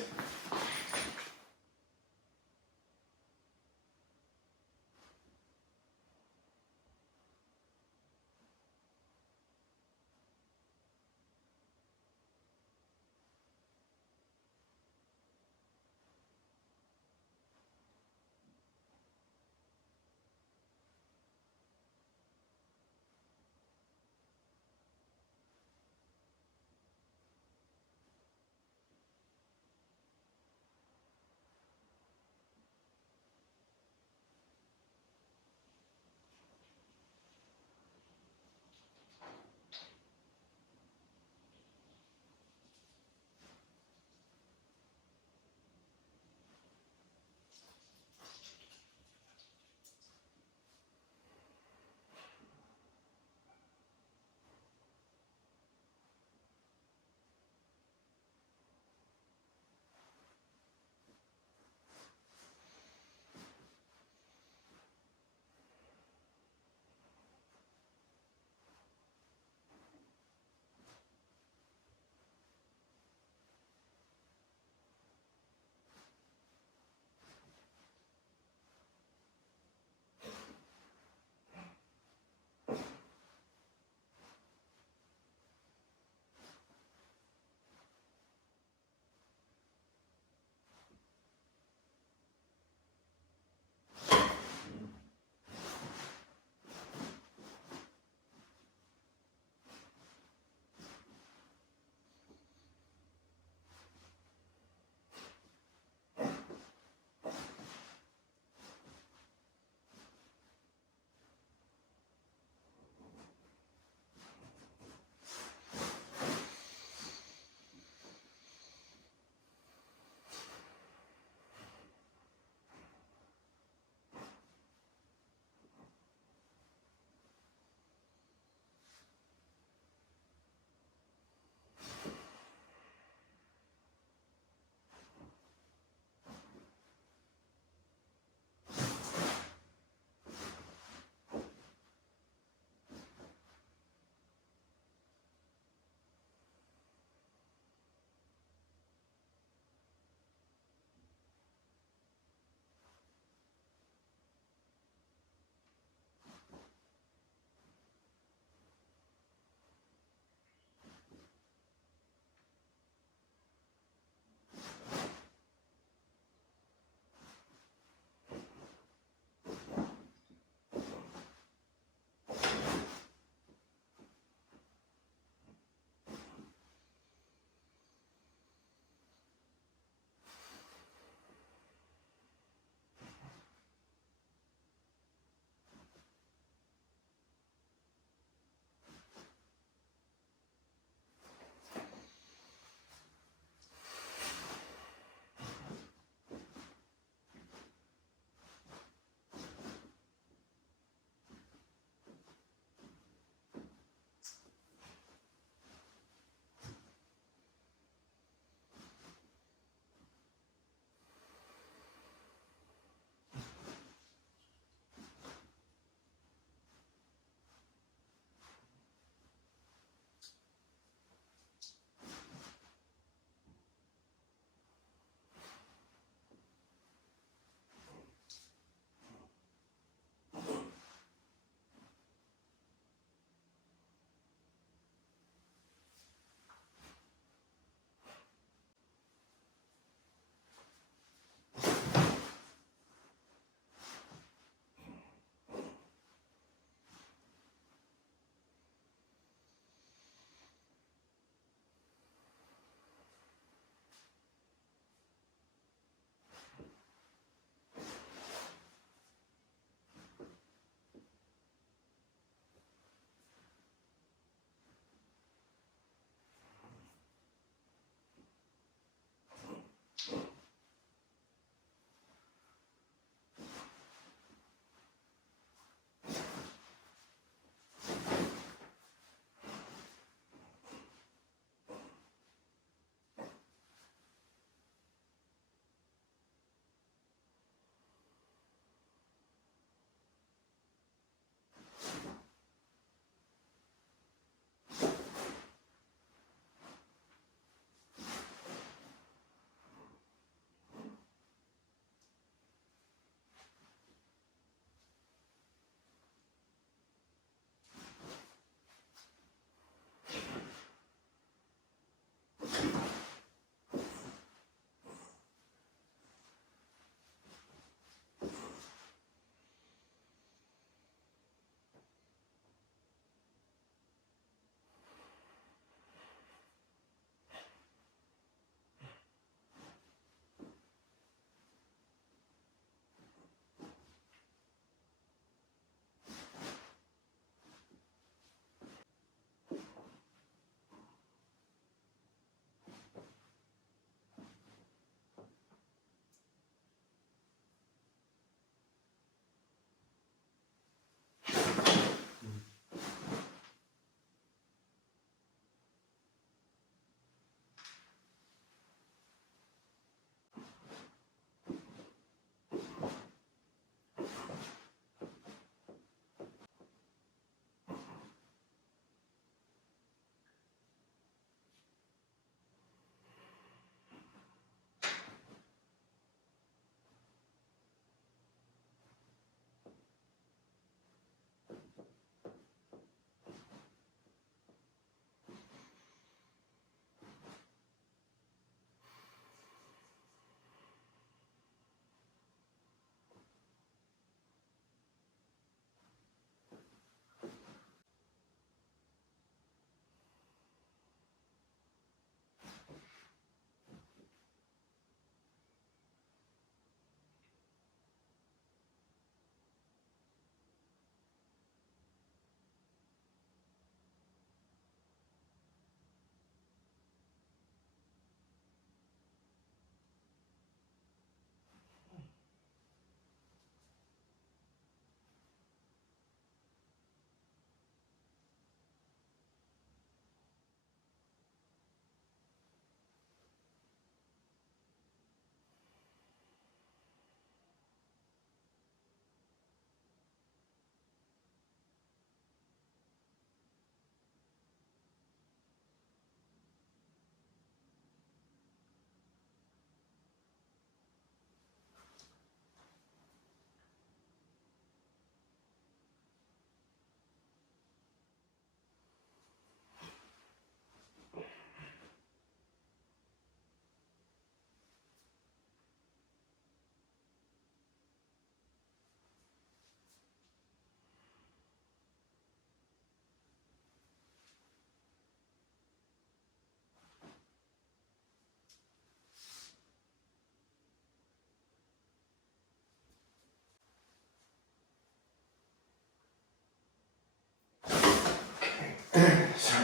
So,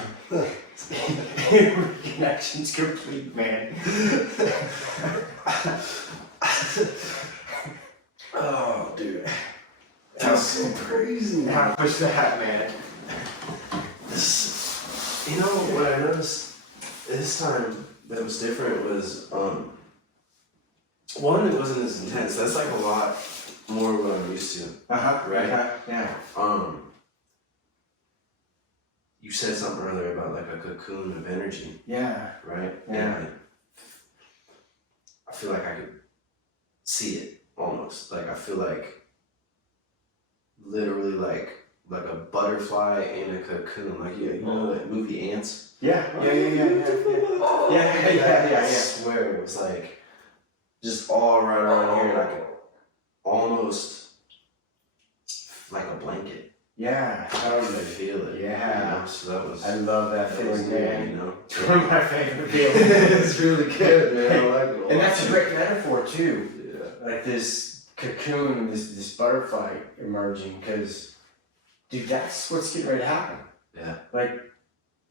Reconnection's complete, man. Oh, dude. That's so crazy. How was that, man? You know what I noticed this time that was different was one, it wasn't as intense. That's like a lot more what I'm used to. Right? Yeah. You said something earlier about like a cocoon of energy, Yeah. right? Yeah. And I feel like I could see it almost. Like I feel like literally like a butterfly in a cocoon. Like you know that movie Ants? Yeah. Yeah. I swear it was like just all right around here, and I could almost like a blanket. Yeah. Totally feel it. Yeah. You know? So that was. I love that was feeling, good, man. you know. It's one of my favorite feelings. It's really good, man. I like it a lot. And that's a great metaphor too. Yeah. Like this cocoon, this butterfly emerging, because, dude, that's what's getting ready to happen. Yeah. Like,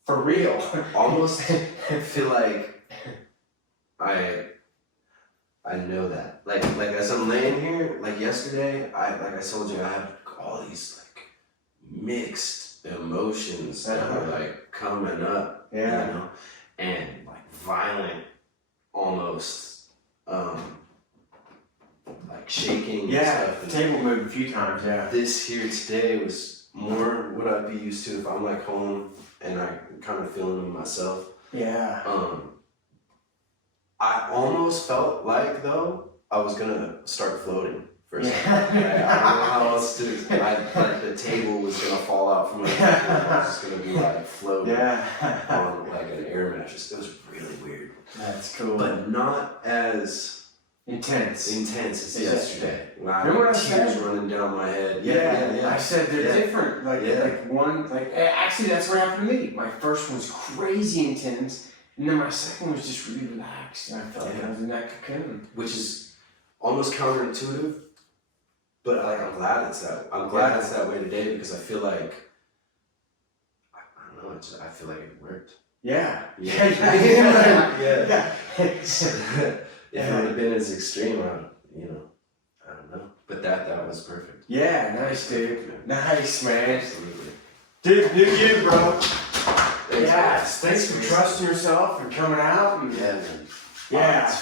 for real. Almost feel like I know that. Like as I'm laying here, like yesterday, I told you, I had all these like mixed emotions that were like coming up, you know, and like violent, almost, like shaking. Yeah, and stuff. the table moved a few times, yeah. This here today was more what I'd be used to if I'm like home and I kind of feeling myself. Yeah. I almost felt like though I was gonna start floating for a second. Yeah. I don't know how else to. Like the table was gonna fall out from my head. I was just gonna be like floating on like an air mattress. It was really weird. That's cool. But not as intense as yesterday. When I remember had what I tears said? running down my head. Yeah. I said they're different. Like one, actually that's what happened to me. My first one was crazy intense. And then my second was just really relaxed, and I felt like I was in that cocoon. Which is almost counterintuitive, but like I'm glad it's that. I'm glad it's that way today because I feel like I don't know. I feel like it worked. Yeah. Yeah. If it would have been as extreme, I don't know. But that was perfect. Yeah, nice, dude. Nice, man. Absolutely. Dude, new you, bro. Thanks for man. trusting yourself and coming out. And Yeah, man.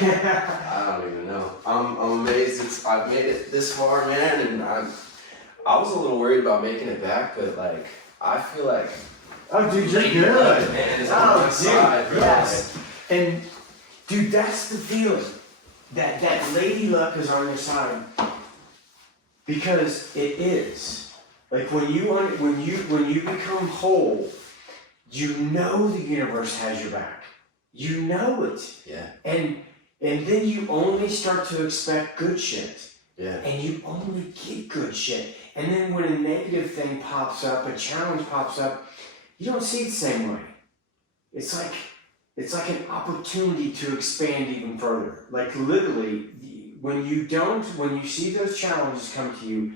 yeah. I don't even know. I'm amazed. I've made it this far, man, and I was a little worried about making it back, but like I feel like Oh, dude, you're Lady good. Luck, man, is on my side, bro. Yes. And dude, that's the feeling. That lady luck is on your side. Because it is. Like when you become whole, you know the universe has your back. You know it. Yeah. And then you only start to expect good shit. Yeah. And you only get good shit. And then when a negative thing pops up, a challenge pops up, you don't see it the same way. It's like an opportunity to expand even further. Like literally, when you see those challenges come to you,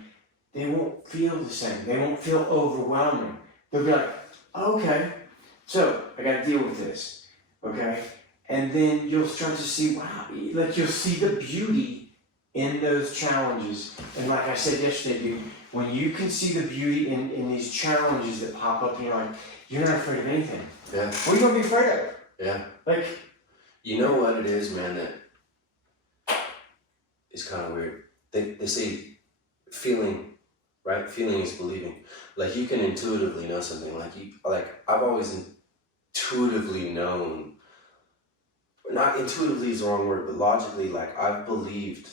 they won't feel the same. They won't feel overwhelming. They'll be like, okay, so I gotta deal with this, okay? And then you'll start to see, wow, like you'll see the beauty in those challenges. And like I said yesterday, dude, when you can see the beauty in these challenges that pop up, you're like, you're not afraid of anything. Yeah. What are you gonna be afraid of? Yeah. Like, you know what it is, man, that is kind of weird. They say feeling, right? Feeling is believing. Like you can intuitively know something. I've always intuitively known, not intuitively is the wrong word, but logically, like I've believed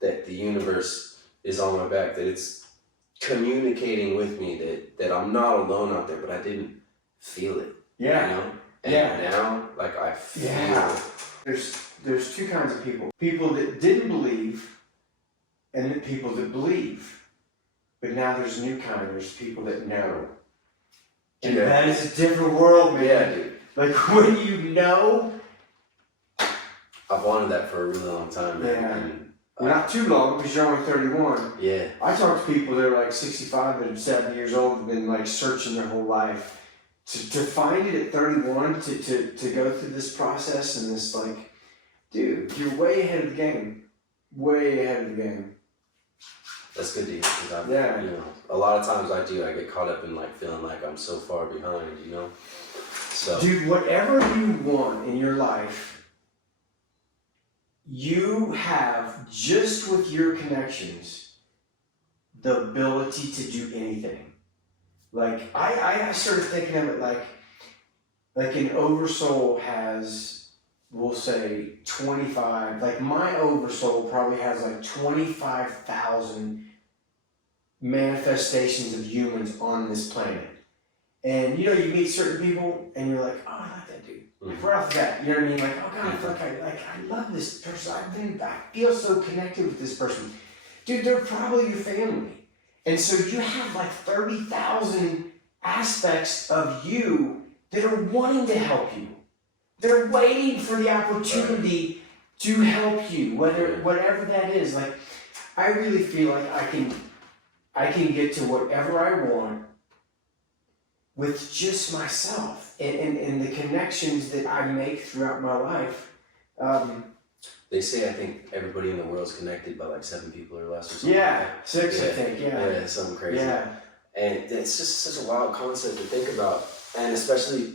that the universe is on my back, that it's communicating with me, that I'm not alone out there, but I didn't feel it. yeah. You know? And now, like I feel it. There's two kinds of people. People that didn't believe and the people that believe. But now there's a new kind. There's people that know. And that is a different world, man. Yeah, dude. Like when you know. I've wanted that for a really long time, man. Yeah. And Well, not too long because you're only 31. Yeah. I talk to people that are like 65 that are 70 years old and been like searching their whole life. To find it at 31, to go through this process and this, like, dude, you're way ahead of the game. Way ahead of the game. That's good to hear, because Yeah. you know, a lot of times I get caught up in like feeling like I'm so far behind, you know? So. Dude, whatever you want in your life, you have, just with your connections, the ability to do anything. Like, I started thinking of it like an oversoul has, we'll say, 25, like my oversoul probably has like 25,000 manifestations of humans on this planet. And you know, you meet certain people and you're like, oh, I like that dude. Like right off the bat, you know what I mean? Like, oh God, I love this person. I feel so connected with this person. Dude, they're probably your family. And so you have like 30,000 aspects of you that are wanting to help you. They're waiting for the opportunity to help you, whatever that is. Like, I really feel like I can get to whatever I want with just myself and the connections that I make throughout my life. They say I think everybody in the world's connected by like 7 people or less or something. Yeah, like that. 6 I think, yeah. Yeah, something crazy. Yeah. And it's just such a wild concept to think about. And especially,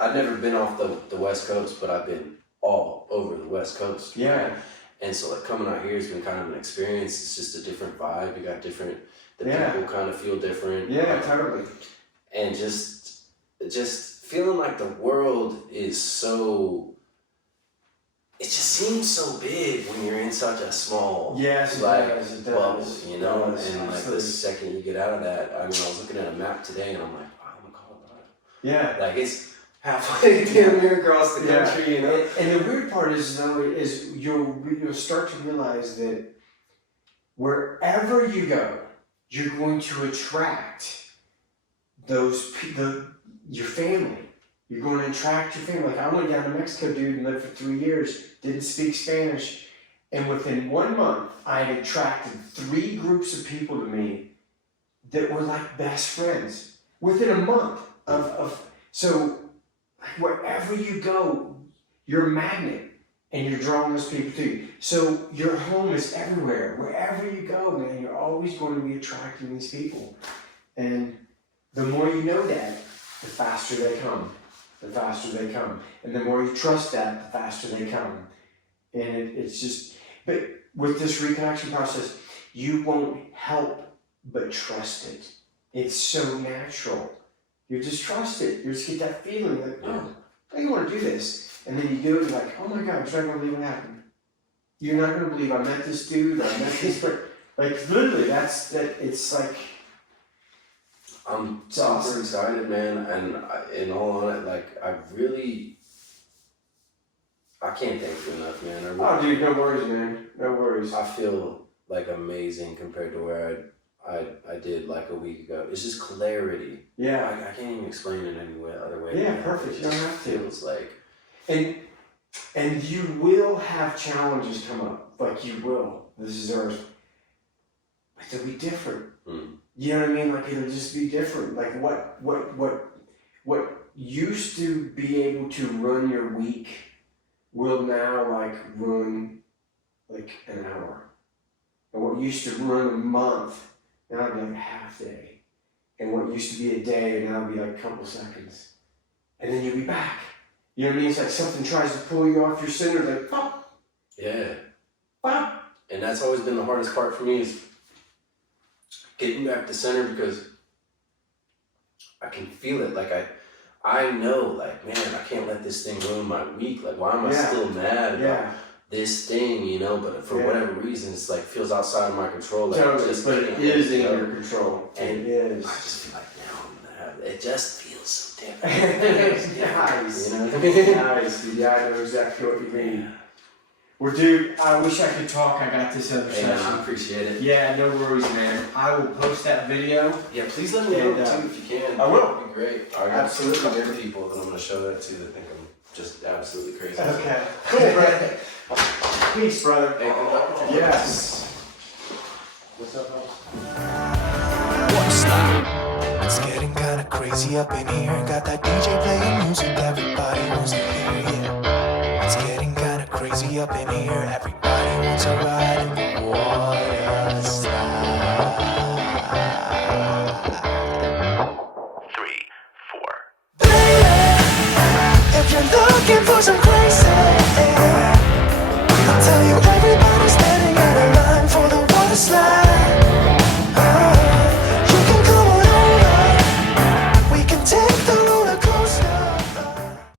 I've never been off the West Coast, but I've been all over the West Coast. Yeah. Right? And so like coming out here has been kind of an experience. It's just a different vibe. You got different, the people kind of feel different. Yeah, totally. And just feeling like the world is so, it just seems so big when you're in such a small bubble, you know? And like the second you get out of that, I mean, I was looking at a map today and I'm like, wow, I'm in Colorado. Yeah. Like it's halfway damn near across the country, you know? And the weird part is though, is you'll start to realize that wherever you go, you're going to attract your family. You're going to attract your family. Like I went down to Mexico, dude, and lived for 3 years, didn't speak Spanish. And within 1 month, I had attracted 3 groups of people to me that were like best friends. Within a month so wherever you go, you're a magnet and you're drawing those people to you. So your home is everywhere. Wherever you go, man, you're always going to be attracting these people. And the more you know that, the faster they come. The faster they come. And the more you trust that, the faster they come. And it's just, but with this reconnection process, you won't help but trust it. It's so natural. You just trust it. You just get that feeling like, oh, I want to do this. And then you do it, you're like, oh my God, you're not going to believe what happened. You're not going to believe I met this dude, I met this person. Like, literally, it's like, I'm super excited, man, and in all honesty, like I can't thank you enough, man. Oh, dude, no worries, man. No worries. I feel like amazing compared to where I did like a week ago. It's just clarity. Yeah. I can't even explain it any other way. Yeah, perfect. You don't have to. Feels like, and you will have challenges come up. Like you will. This is Earth. But they'll be different. You know what I mean? Like it'll just be different. Like what used to be able to run your week will now like run like an hour. And what used to run a month, now it'll be like a half day. And what used to be a day, now it'll be like a couple seconds. And then you'll be back. You know what I mean? It's like something tries to pull you off your center, like pop. yeah. Pop. And that's always been the hardest part for me is getting back to center, because I can feel it. Like I know, like, man, I can't let this thing ruin my week. Like, why am I still mad about this thing, you know? But for whatever reason, it's like feels outside of my control. Like, but it is in your control. And it is. I just feel like now I'm gonna have it. Just feels so different. Nice. You know what I mean? Nice, dude. Yeah, I know exactly what you mean. Well, dude, I wish I could talk. I got this other session. I appreciate it. Yeah, no worries, man. I will post that video. Yeah, please let me know too if you can. I will. That'd be great. I got Absolutely. a couple of people that I'm going to show that to that think I'm just absolutely crazy. Okay. Cool, Brett. Peace, brother. Hey, good luck with your Yes. What's up, Alex? oneself. It's getting kinda crazy up in here. Got that DJ playing music everybody wants to hear. Yeah. It's getting kinda crazy up in here. Everybody wants a ride.